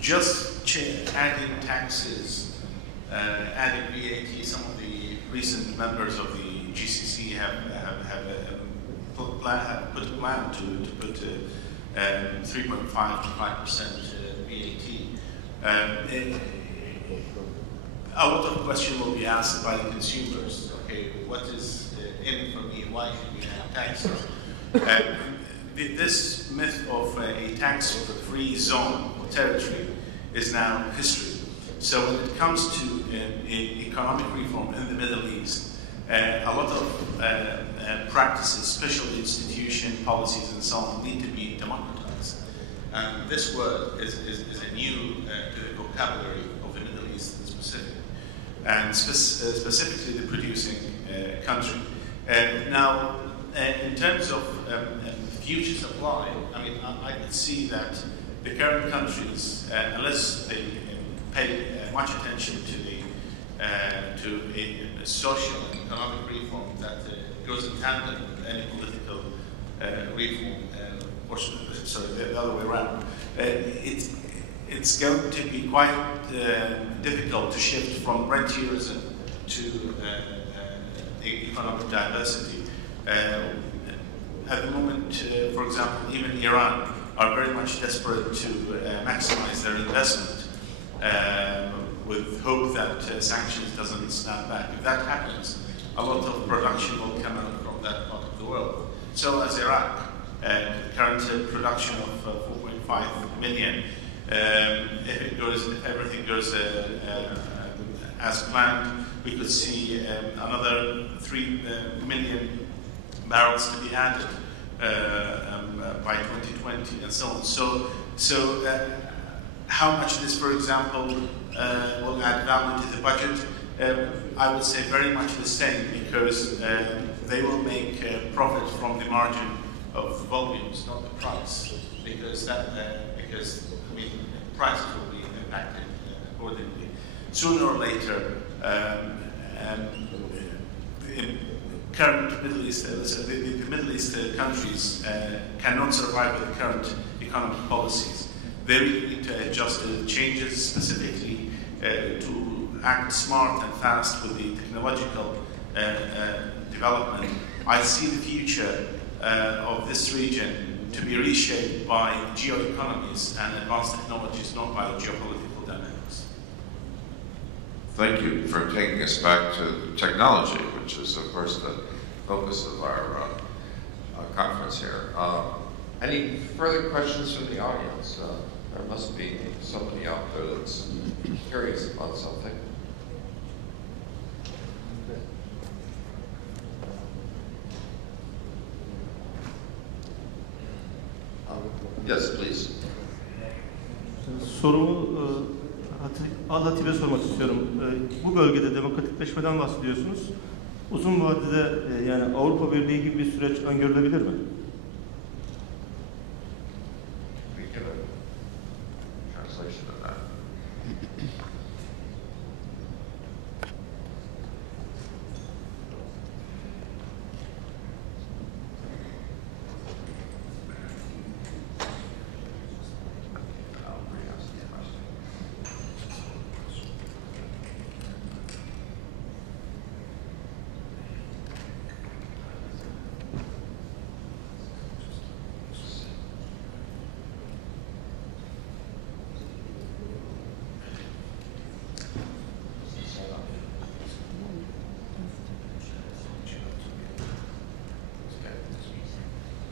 Just adding taxes, adding VAT, some of the recent members of the GCC have put a plan to put 3.5 to 5% VAT. A lot of questions will be asked by the consumers. Okay, what is in it for me? Why should we have taxes? This myth of a tax-free zone or territory is now history. So when it comes to economic reform in the Middle East, a lot of practices, special institution policies and so on, need to be democratized. And this word is a new to the vocabulary of the Middle East specific, and specifically the producing country. Now, in terms of future supply, I mean, I could see that the current countries, unless they pay much attention to a social and economic reform that goes in tandem with any political reform, or sorry, the other way around. It's going to be quite difficult to shift from rentierism to economic diversity. At the moment, for example, even Iran are very much desperate to maximize their investment, with hope that sanctions doesn't snap back. If that happens, a lot of production will come out from that part of the world. So as Iraq, current production of 4.5 million, if everything goes as planned, we could see another 3 million barrels to be added by 2020 and so on. So how much this, for example, will add value to the budget? I would say very much the same, because they will make profit from the margin of the volumes, not the price, because I mean, prices will be impacted accordingly. Sooner or later, current Middle East, the Middle East countries cannot survive with the current economic policies. They really need to adjust to changes, specifically to act smart and fast with the technological development. I see the future of this region to be reshaped by geoeconomies and advanced technologies, not by geopolitical dynamics. Thank you for taking us back to technology, which is, of course, the focus of our conference here. Any further questions from the audience? There must be somebody out there that's curious about something. Yes, please. Sorumu Al-Hatip'e sormak istiyorum. Bu bölgede demokratikleşmeden bahsediyorsunuz. Uzun vadede yani Avrupa Birliği gibi bir süreç öngörülebilir mi?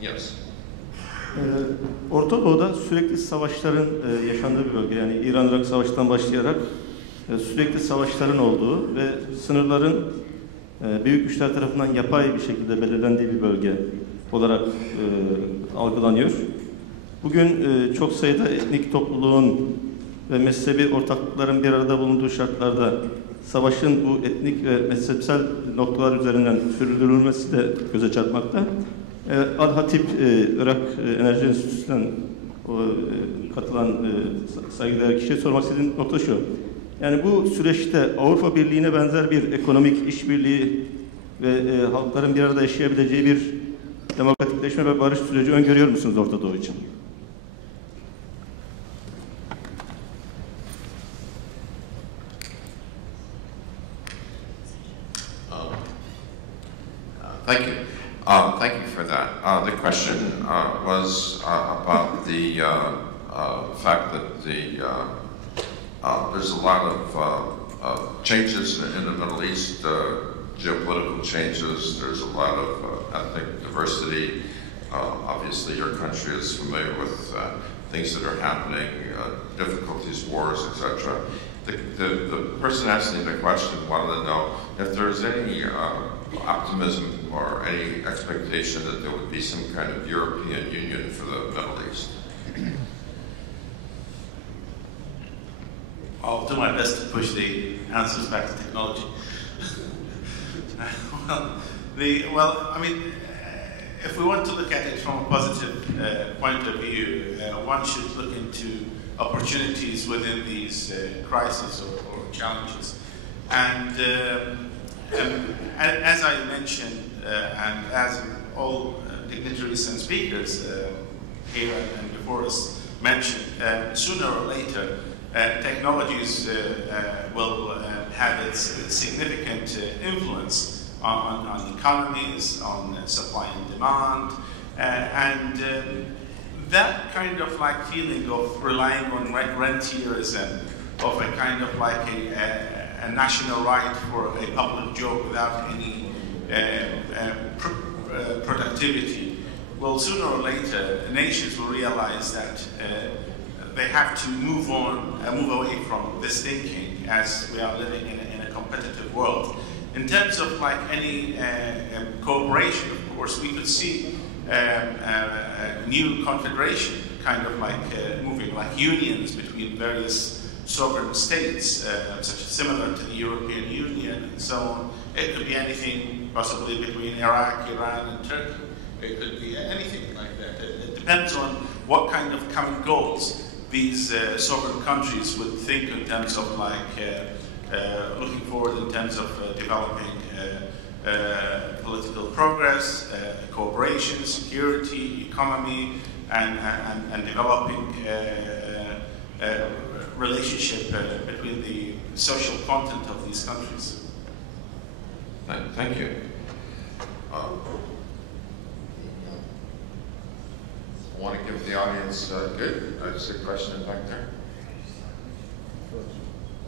Yes. Orta Doğu'da sürekli savaşların yaşandığı bir bölge. Yani İran-Irak Savaşı'ndan başlayarak sürekli savaşların olduğu ve sınırların büyük güçler tarafından yapay bir şekilde belirlendiği bir bölge olarak algılanıyor. Bugün çok sayıda etnik topluluğun ve mezhebi ortaklıkların bir arada bulunduğu şartlarda savaşın bu etnik ve mezhepsel noktalar üzerinden sürdürülmesi de göze çarpmakta. Al-Hatip, Irak Enerji Enstitüsü'nden katılan saygıdeğer kişiye sormak istediğim nokta şu. Yani bu süreçte Avrupa Birliği'ne benzer bir ekonomik işbirliği ve halkların bir arada yaşayabileceği bir demokratikleşme ve barış süreci öngörüyor musunuz Orta Doğu için? Thank you. Thank you for that. The question was about the fact that there's a lot of changes in the Middle East, geopolitical changes. There's a lot of ethnic diversity. Obviously, your country is familiar with things that are happening, difficulties, wars, etc. The person asking the question wanted to know if there's any optimism or any expectation that there would be some kind of European Union for the Middle East. I'll do my best to push the answers back to technology. I mean, if we want to look at it from a positive point of view, one should look into opportunities within these crises or challenges. And as I mentioned, and as all dignitaries and speakers here and before us mentioned, sooner or later, technologies will have its significant influence on economies, on supply and demand, and that kind of like feeling of relying on rentierism of a kind of like a national right for a public job without any productivity, well, sooner or later, nations will realize that they have to move away from this thinking, as we are living in a competitive world. In terms of like any cooperation, of course, we could see a new confederation, kind of like moving, like unions between various sovereign states, similar to the European Union and so on. It could be anything, possibly between Iraq, Iran, and Turkey. It could be anything like that. It depends on what kind of common goals these sovereign countries would think in terms of like looking forward in terms of developing political progress, cooperation, security, economy, and developing relationship between the social content of these countries. Thank you. I want to give the audience good. There's a question back there.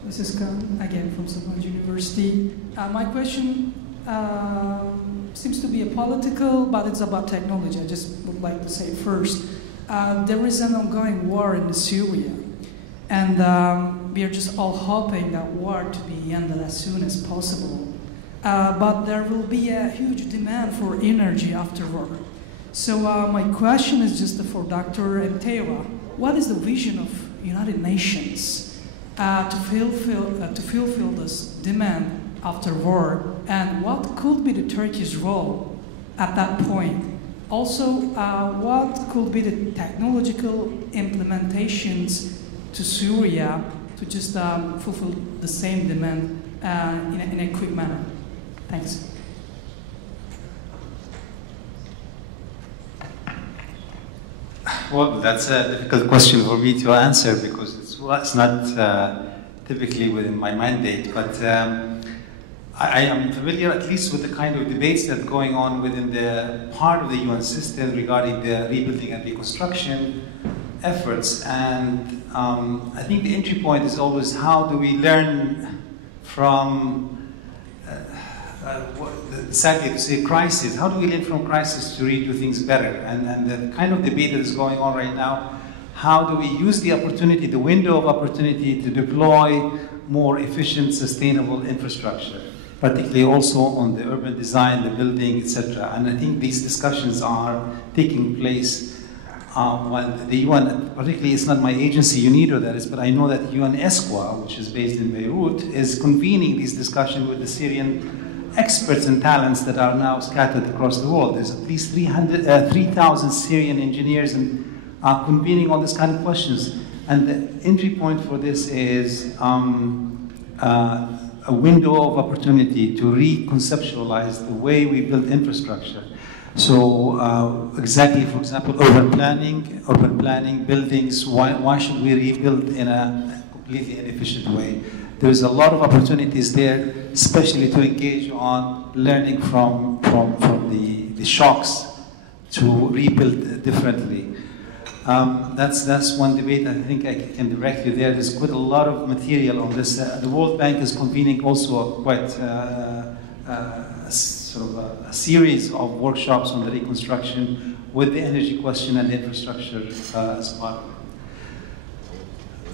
This is Khan, again from Sabancı University. My question seems to be a political, but it's about technology. I just would like to say first, there is an ongoing war in Syria, and we are just all hoping that war to be ended as soon as possible. But there will be a huge demand for energy after war. So my question is just for Dr. Emteira. What is the vision of United Nations to fulfill this demand after war, and what could be the Turkish role at that point? Also, what could be the technological implementations to Syria to just fulfill the same demand in a quick manner? Thanks. Well, that's a difficult question for me to answer because it's not typically within my mandate, but I am familiar at least with the kind of debates that are going on within the part of the UN system regarding the rebuilding and reconstruction efforts. And I think the entry point is always how do we learn from, sadly to say, crisis. How do we learn from crisis to redo things better? And the kind of debate that is going on right now, how do we use the opportunity, the window of opportunity to deploy more efficient, sustainable infrastructure, particularly also on the urban design, the building, etc. And I think these discussions are taking place while the UN, particularly it's not my agency, UNIDO that is, but I know that IICEC, which is based in Beirut, is convening these discussions with the Syrian experts and talents that are now scattered across the world. There's at least 3,000 Syrian engineers and convening on this kind of questions. And the entry point for this is a window of opportunity to reconceptualize the way we build infrastructure. So exactly, for example, urban planning, buildings, why should we rebuild in a completely inefficient way? There's a lot of opportunities there, especially to engage on learning from the shocks to rebuild differently. That's one debate I think I can direct you there. There's quite a lot of material on this. The World Bank is convening also quite sort of a series of workshops on the reconstruction with the energy question and the infrastructure as part of it.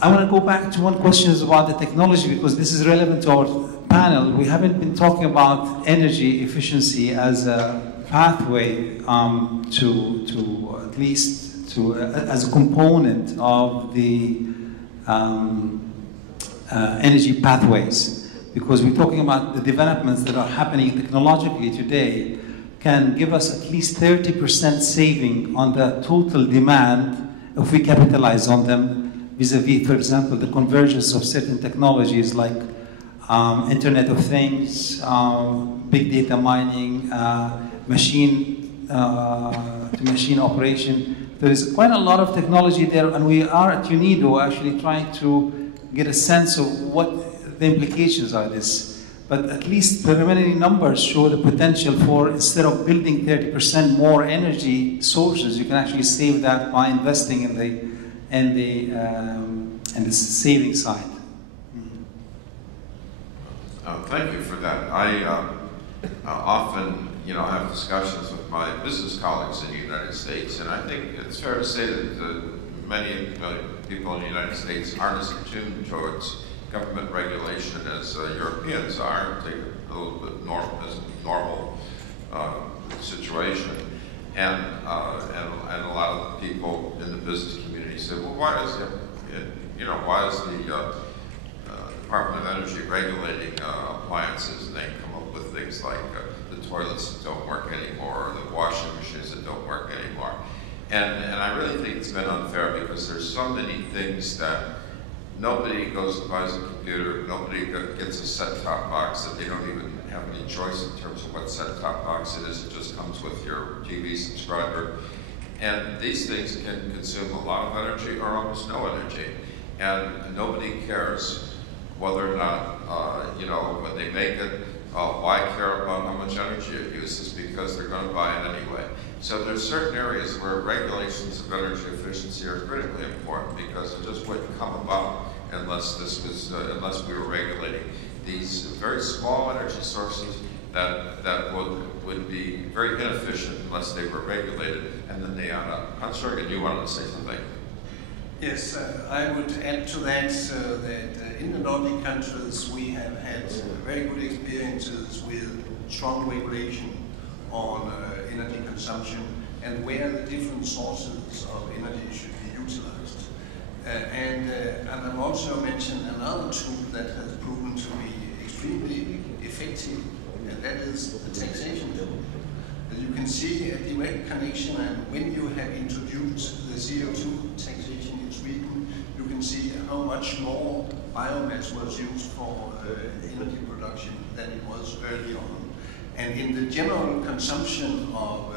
I want to go back to one question about the technology because this is relevant to our panel. We haven't been talking about energy efficiency as a pathway to at least as a component of the energy pathways, because we're talking about the developments that are happening technologically today can give us at least 30% saving on the total demand if we capitalize on them vis-a-vis, for example, the convergence of certain technologies like Internet of Things, big data mining, machine-to-machine operation. There is quite a lot of technology there, and we are at UNIDO actually trying to get a sense of what the implications are of this. But at least preliminary numbers show the potential for, instead of building 30% more energy sources, you can actually save that by investing in the saving side. Thank you for that. I often, have discussions with my business colleagues in the United States, and I think it's fair to say that many people in the United States aren't as attuned towards government regulation as Europeans are. Take a little bit normal situation, and a lot of people in the business community say, well, why is the Department of Energy regulating appliances? And they come up with things like the toilets that don't work anymore, or the washing machines that don't work anymore. And I really think it's been unfair because there's so many things that nobody goes and buys a computer, nobody gets a set-top box that they don't even have any choice in terms of what set-top box it is. It just comes with your TV subscriber. And these things can consume a lot of energy or almost no energy. And nobody cares whether or not, when they make it, why care about how much energy it uses, because they're going to buy it anyway. So there's certain areas where regulations of energy efficiency are critically important because it just wouldn't come about unless we were regulating these very small energy sources that would be very inefficient unless they were regulated, and then they add up. Hans-Jürgen, you wanted to say something? Yes, I would add to that that in the Nordic countries we have had very good experiences with strong regulation on energy consumption and where the different sources of energy should be utilized. And I've also mentioned another tool that has proven to be extremely effective, and that is the taxation tool. As you can see, a direct connection, and when you have introduced the CO2 taxation in Sweden, you can see how much more biomass was used for energy production than it was early on. And in the general consumption of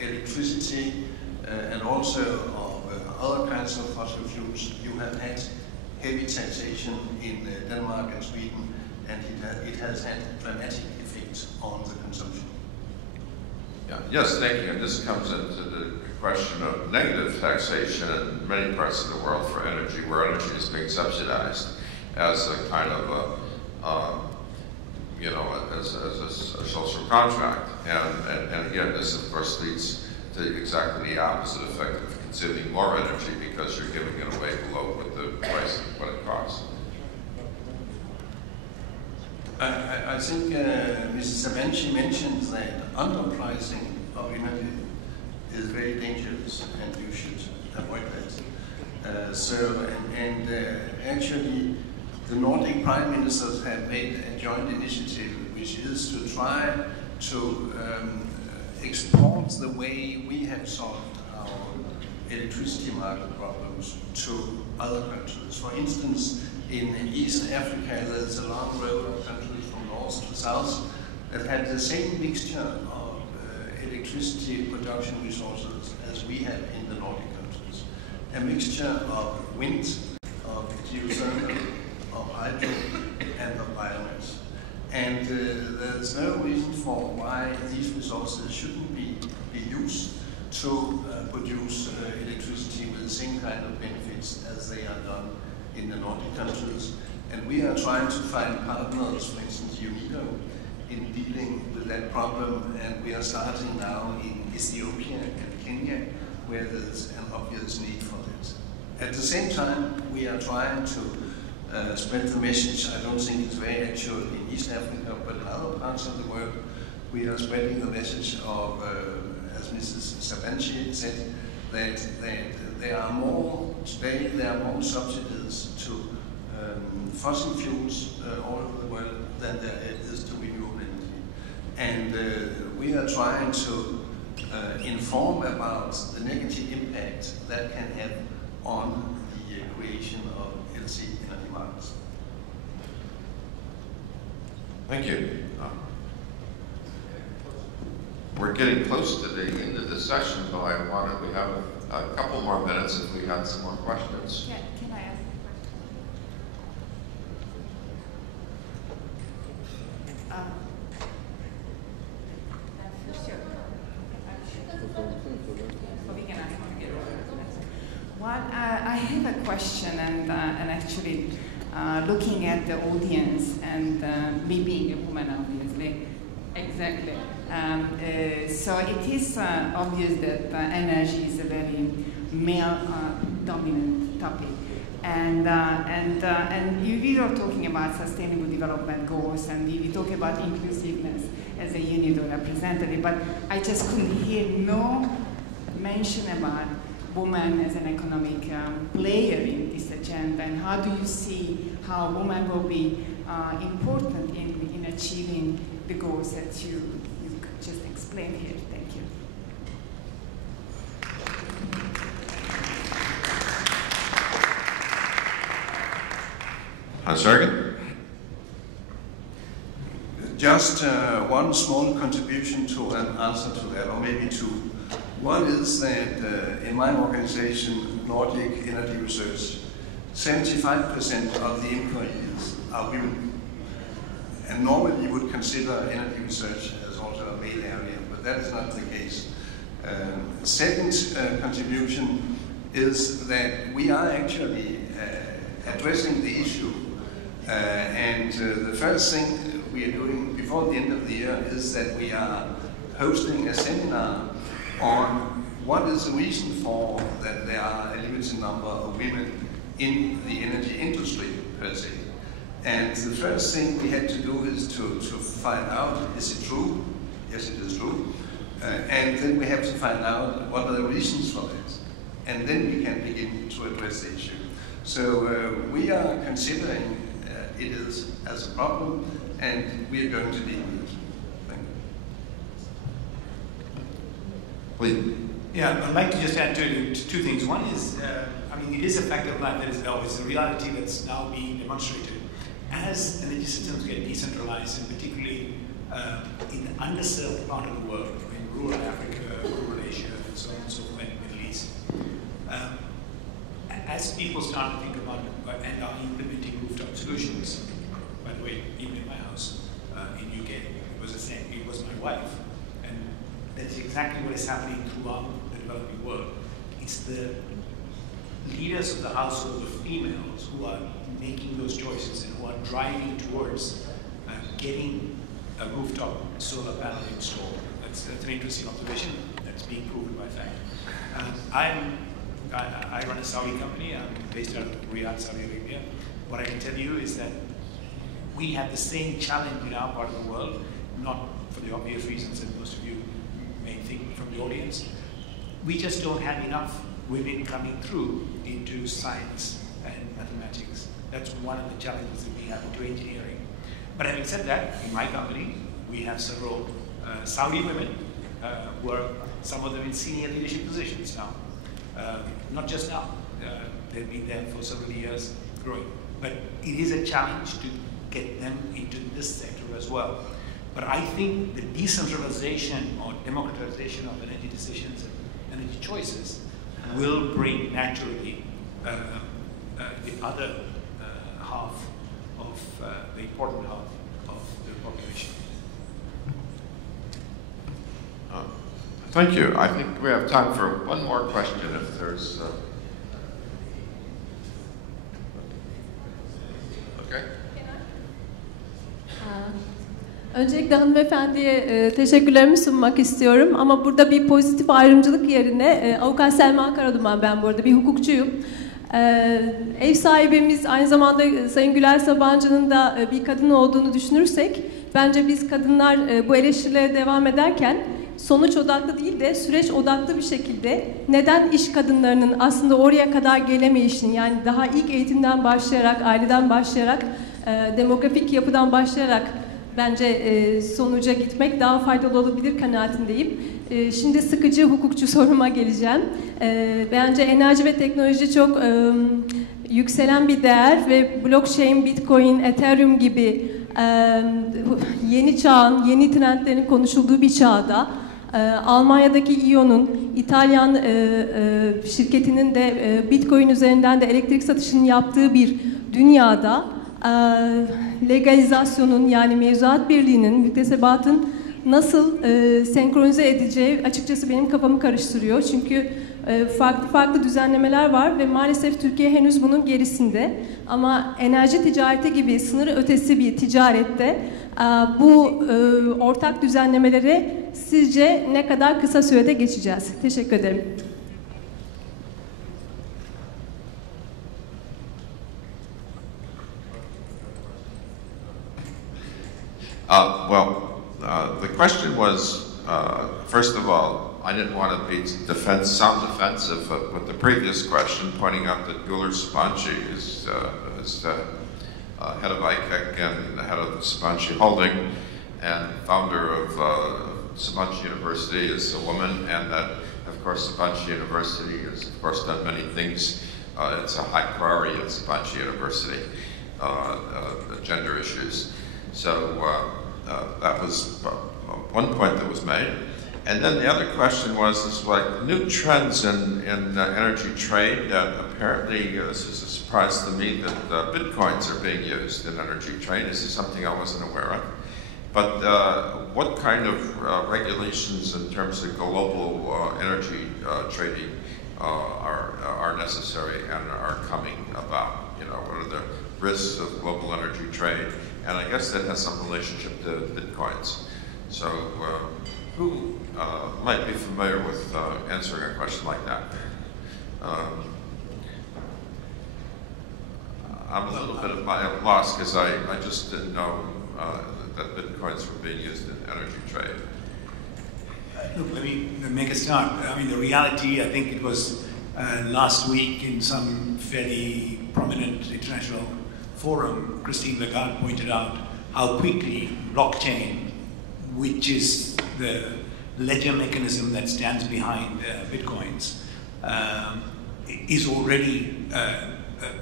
electricity and also of other kinds of fossil fuels, you have had heavy taxation in Denmark and Sweden, and it has had a dramatic effect on the consumption. Yeah. Yes, thank you. And this comes into the question of negative taxation in many parts of the world for energy, where energy is being subsidized as a kind of as a social contract. And again, this of course leads to exactly the opposite effect of consuming more energy because you're giving it away below what the price of what it costs. I think Mrs. Sabanci mentioned that underpricing of energy is very dangerous, and you should avoid that. Actually, the Nordic Prime Ministers have made a joint initiative, which is to try to export the way we have solved our electricity market problems to other countries. For instance, in East Africa, there's a long row of countries from north to south that had the same mixture of electricity production resources as we have in the Nordic countries. A mixture of wind, of geothermal, of hydro, and of biomass. And there's no reason for why these resources shouldn't be used to produce electricity with the same kind of benefits as they are done in the Nordic countries. And we are trying to find partners, for instance, UNIDO, in dealing with that problem. And we are starting now in Ethiopia and Kenya, where there's an obvious need for that. At the same time, we are trying to spread the message. I don't think it's very actual in East Africa, but in other parts of the world, we are spreading the message of, as Mrs. Sabanci said, that there are more subsidies to fossil fuels all over the world than there is to renewable energy. And we are trying to inform about the negative impact that can have on the creation of healthy energy markets. Thank you. We're getting close to the end of the session, but we have a couple more minutes if we had some more questions. Yeah, can I ask a question? I have a question, and actually looking at the audience and me being a woman, obviously. Exactly. So it is obvious that energy is a very male-dominant topic. And we were talking about sustainable development goals, and we talk about inclusiveness as a UNIDO representative, but I just couldn't hear no mention about women as an economic player in this agenda, and how do you see how women will be important in achieving the goals that you just explained here. Thank you. Hans-Jürgen? Just one small contribution to an answer to that, or maybe two. One is that in my organization, Nordic Energy Research, 75% of the employees are women. And normally you would consider energy research as also a male area, but that is not the case. Second contribution is that we are actually addressing the issue. And the first thing we are doing before the end of the year is that we are hosting a seminar on what is the reason for that there are a limited number of women in the energy industry per se. And the first thing we had to do is to find out, is it true? Yes, it is true. And then we have to find out what are the reasons for it. And then we can begin to address the issue. So we are considering it is as a problem, and we are going to deal with it. Thank you. Please. Yeah, I'd like to just add two things. One is, I mean, it is a fact of life that is always a reality that's now being demonstrated. As energy systems get decentralized, and particularly in the underserved part of the world, in rural Africa, rural Asia, and so on and so forth, in the Middle East, as people start to think about and are implementing rooftop solutions, by the way, even in my house in UK, it was the same. It was my wife, and that's exactly what is happening throughout the developing world. It's the leaders of the household, the females, who are making those choices and who are driving towards getting a rooftop solar panel installed. That's an interesting observation that's being proven by fact. I run a Saudi company. I'm based out of Riyadh, Saudi Arabia. What I can tell you is that we have the same challenge in our part of the world, not for the obvious reasons that most of you may think from the audience. We just don't have enough women coming through into science and mathematics. That's one of the challenges that we have into engineering. But having said that, in my company, we have several Saudi women who are some of them in senior leadership positions now. Not just now, they've been there for several years growing. But it is a challenge to get them into this sector as well. But I think the decentralization or democratization of energy decisions and energy choices will bring naturally the other half of the important half of the population. Thank you. I think we have time for one more question if there's... Okay. Öncelikle hanımefendiye teşekkürlerimi sunmak istiyorum ama burada bir pozitif ayrımcılık yerine avukat Selma Karaduman, ben bu arada bir hukukçuyum. Ev sahibimiz aynı zamanda Sayın Güler Sabancı'nın da bir kadın olduğunu düşünürsek bence biz kadınlar bu eleştirilere devam ederken sonuç odaklı değil de süreç odaklı bir şekilde neden iş kadınlarının aslında oraya kadar gelemeyişini, yani daha ilk eğitimden başlayarak, aileden başlayarak, demografik yapıdan başlayarak bence sonuca gitmek daha faydalı olabilir kanaatindeyim. Şimdi sıkıcı hukukçu soruma geleceğim. Bence enerji ve teknoloji çok yükselen bir değer ve blockchain, bitcoin, ethereum gibi yeni çağın, yeni trendlerin konuşulduğu bir çağda Almanya'daki İO'nun, İtalyan şirketinin de bitcoin üzerinden de elektrik satışını yaptığı bir dünyada legalizasyonun, yani mevzuat birliğinin, müktesebatın nasıl senkronize edeceği açıkçası benim kafamı karıştırıyor. Çünkü farklı düzenlemeler var ve maalesef Türkiye henüz bunun gerisinde. Ama enerji ticareti gibi sınır ötesi bir ticarette bu ortak düzenlemelere sizce ne kadar kısa sürede geçeceğiz? Teşekkür ederim. The question was, first of all, I didn't want to be sound defensive with the previous question, pointing out that Guler Sabanci is head of IICEC and head of Sabanci Holding, and founder of Sabanci University is a woman, and that, of course, Sabanci University has, of course, done many things. It's a high priority at Sabanci University, gender issues. So that was one point that was made. And then the other question was like new trends in energy trade. Apparently, this is a surprise to me that bitcoins are being used in energy trade. This is something I wasn't aware of. But what kind of regulations in terms of global energy trading are necessary and are coming about? You know, what are the risks of global energy trade? And I guess that has some relationship to bitcoins. So who might be familiar with answering a question like that? I'm a little bit at my loss because I just didn't know that bitcoins were being used in energy trade. Look, let me make a start. I mean, the reality, I think it was last week in some fairly prominent international forum, Christine Lagarde pointed out how quickly blockchain, which is the ledger mechanism that stands behind bitcoins, is already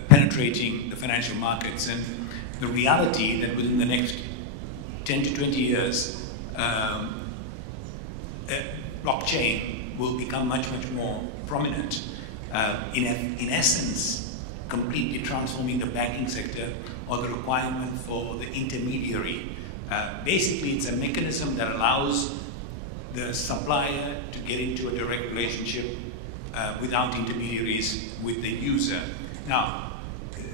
penetrating the financial markets. And the reality that within the next 10 to 20 years, blockchain will become much more prominent, in essence, completely transforming the banking sector or the requirement for the intermediary. Basically, it's a mechanism that allows the supplier to get into a direct relationship without intermediaries with the user. Now,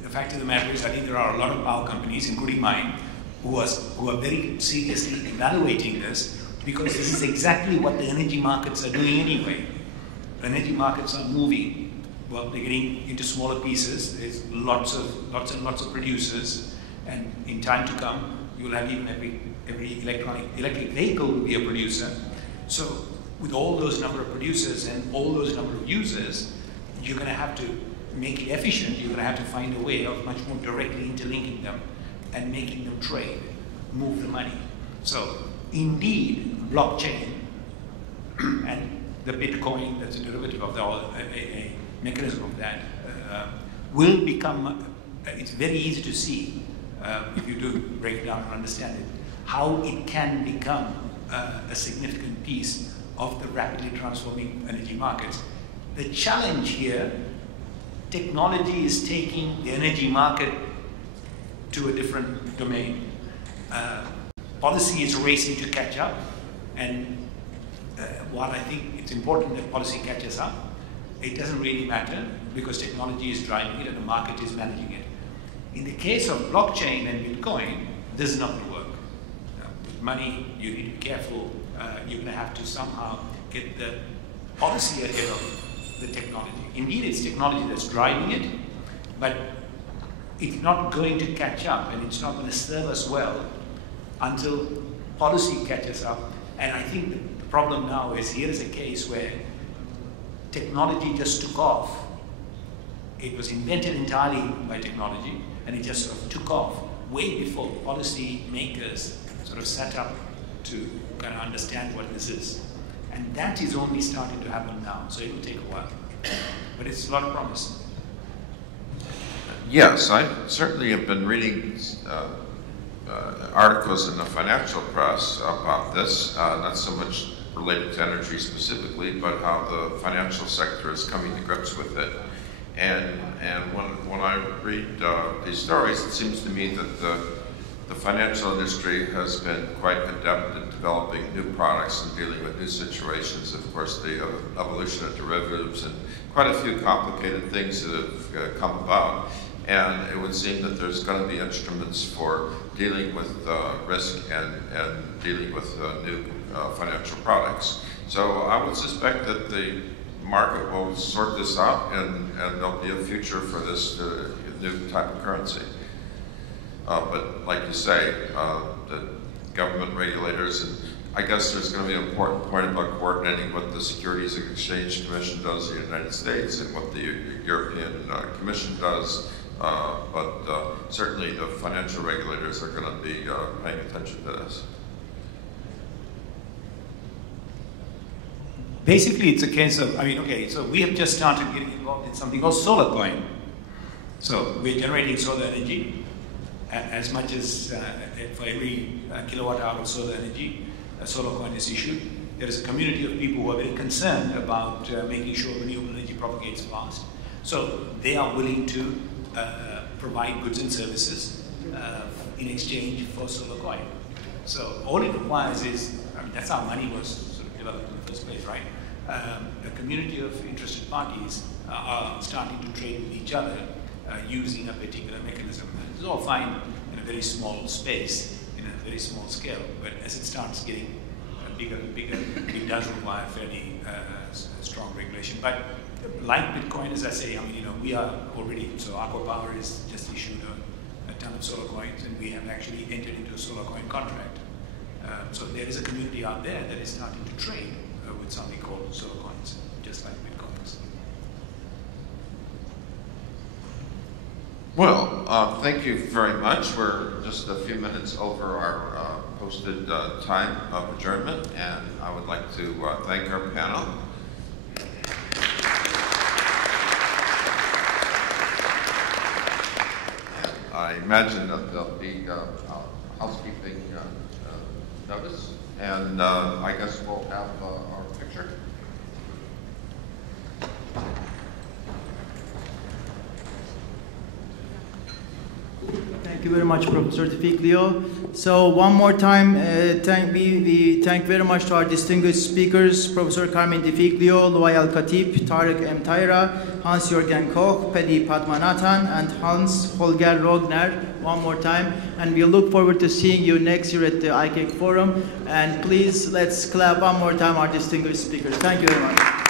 the fact of the matter is, I think there are a lot of power companies, including mine, who are very seriously evaluating this, because this is exactly what the energy markets are doing anyway. The energy markets are moving. Well, they're getting into smaller pieces. There's lots and lots of producers, and in time to come, you'll have even every electric vehicle will be a producer. So, with all those number of producers and all those number of users, you're going to have to make it efficient. You're going to have to find a way of much more directly interlinking them and making them trade, move the money. So, indeed, blockchain and the Bitcoin, that's a derivative of a mechanism of that, will become, it's very easy to see, if you do break it down and understand it, how it can become a significant piece of the rapidly transforming energy markets. The challenge here, technology is taking the energy market to a different domain. Policy is racing to catch up, and while I think it's important that policy catches up, it doesn't really matter because technology is driving it and the market is managing it. In the case of blockchain and Bitcoin, this is not going to work. With money, you need to be careful. You're going to have to somehow get the policy ahead of the technology. Indeed, it's technology that's driving it, but it's not going to catch up, and it's not going to serve us well until policy catches up. And I think the problem now is, here is a case where technology just took off. It was invented entirely by technology, and it just sort of took off way before policy makers sort of set up to kind of understand what this is. And that is only starting to happen now, so it will take a while. But it's a lot of promise. Yes, I certainly have been reading articles in the financial press about this, not so much related to energy specifically, but how the financial sector is coming to grips with it. And when I read these stories, it seems to me that the financial industry has been quite adept at developing new products and dealing with new situations. Of course, the evolution of derivatives and quite a few complicated things that have come about. And it would seem that there's going to be instruments for dealing with risk and dealing with new financial products. So I would suspect that the market will sort this out, and there'll be a future for this new type of currency. But like you say, the government regulators, and I guess there's going to be an important point about coordinating what the Securities and Exchange Commission does in the United States and what the European Commission does. But certainly the financial regulators are going to be paying attention to this. Basically, it's a case of, so we have just started getting involved in something called solar coin. So we're generating solar energy as much as for every kilowatt hour of solar energy, a solar coin is issued. There is a community of people who are very concerned about making sure renewable energy propagates fast. So they are willing to provide goods and services in exchange for solar coin. So all it requires is, that's how money was sort of developed in the first place, right? A community of interested parties are starting to trade with each other using a particular mechanism. And it's all fine in a very small space, in a very small scale, but as it starts getting bigger and bigger, it does require fairly strong regulation. But like Bitcoin, as I say, we are already, so Aqua Power has just issued a ton of solar coins, and we have actually entered into a solar coin contract. So there is a community out there that is starting to trade with something called solar coins, just like Bitcoins. Well, thank you very much. We're just a few minutes over our posted time of adjournment, and I would like to thank our panel. I imagine that there'll be housekeeping notice, and I guess we'll have our picture. Thank you very much, Professor Tevfiklio. So one more time, we thank very much to our distinguished speakers, Professor Carmen Tevfiklio, Luay Al-Khatib, Tarek M. Taira, Hans-Jürgen Koch, Paddy Padmanathan, and Hans-Holger Rogner. One more time. And we look forward to seeing you next year at the IICEC Forum. And please, let's clap one more time our distinguished speakers. Thank you very much.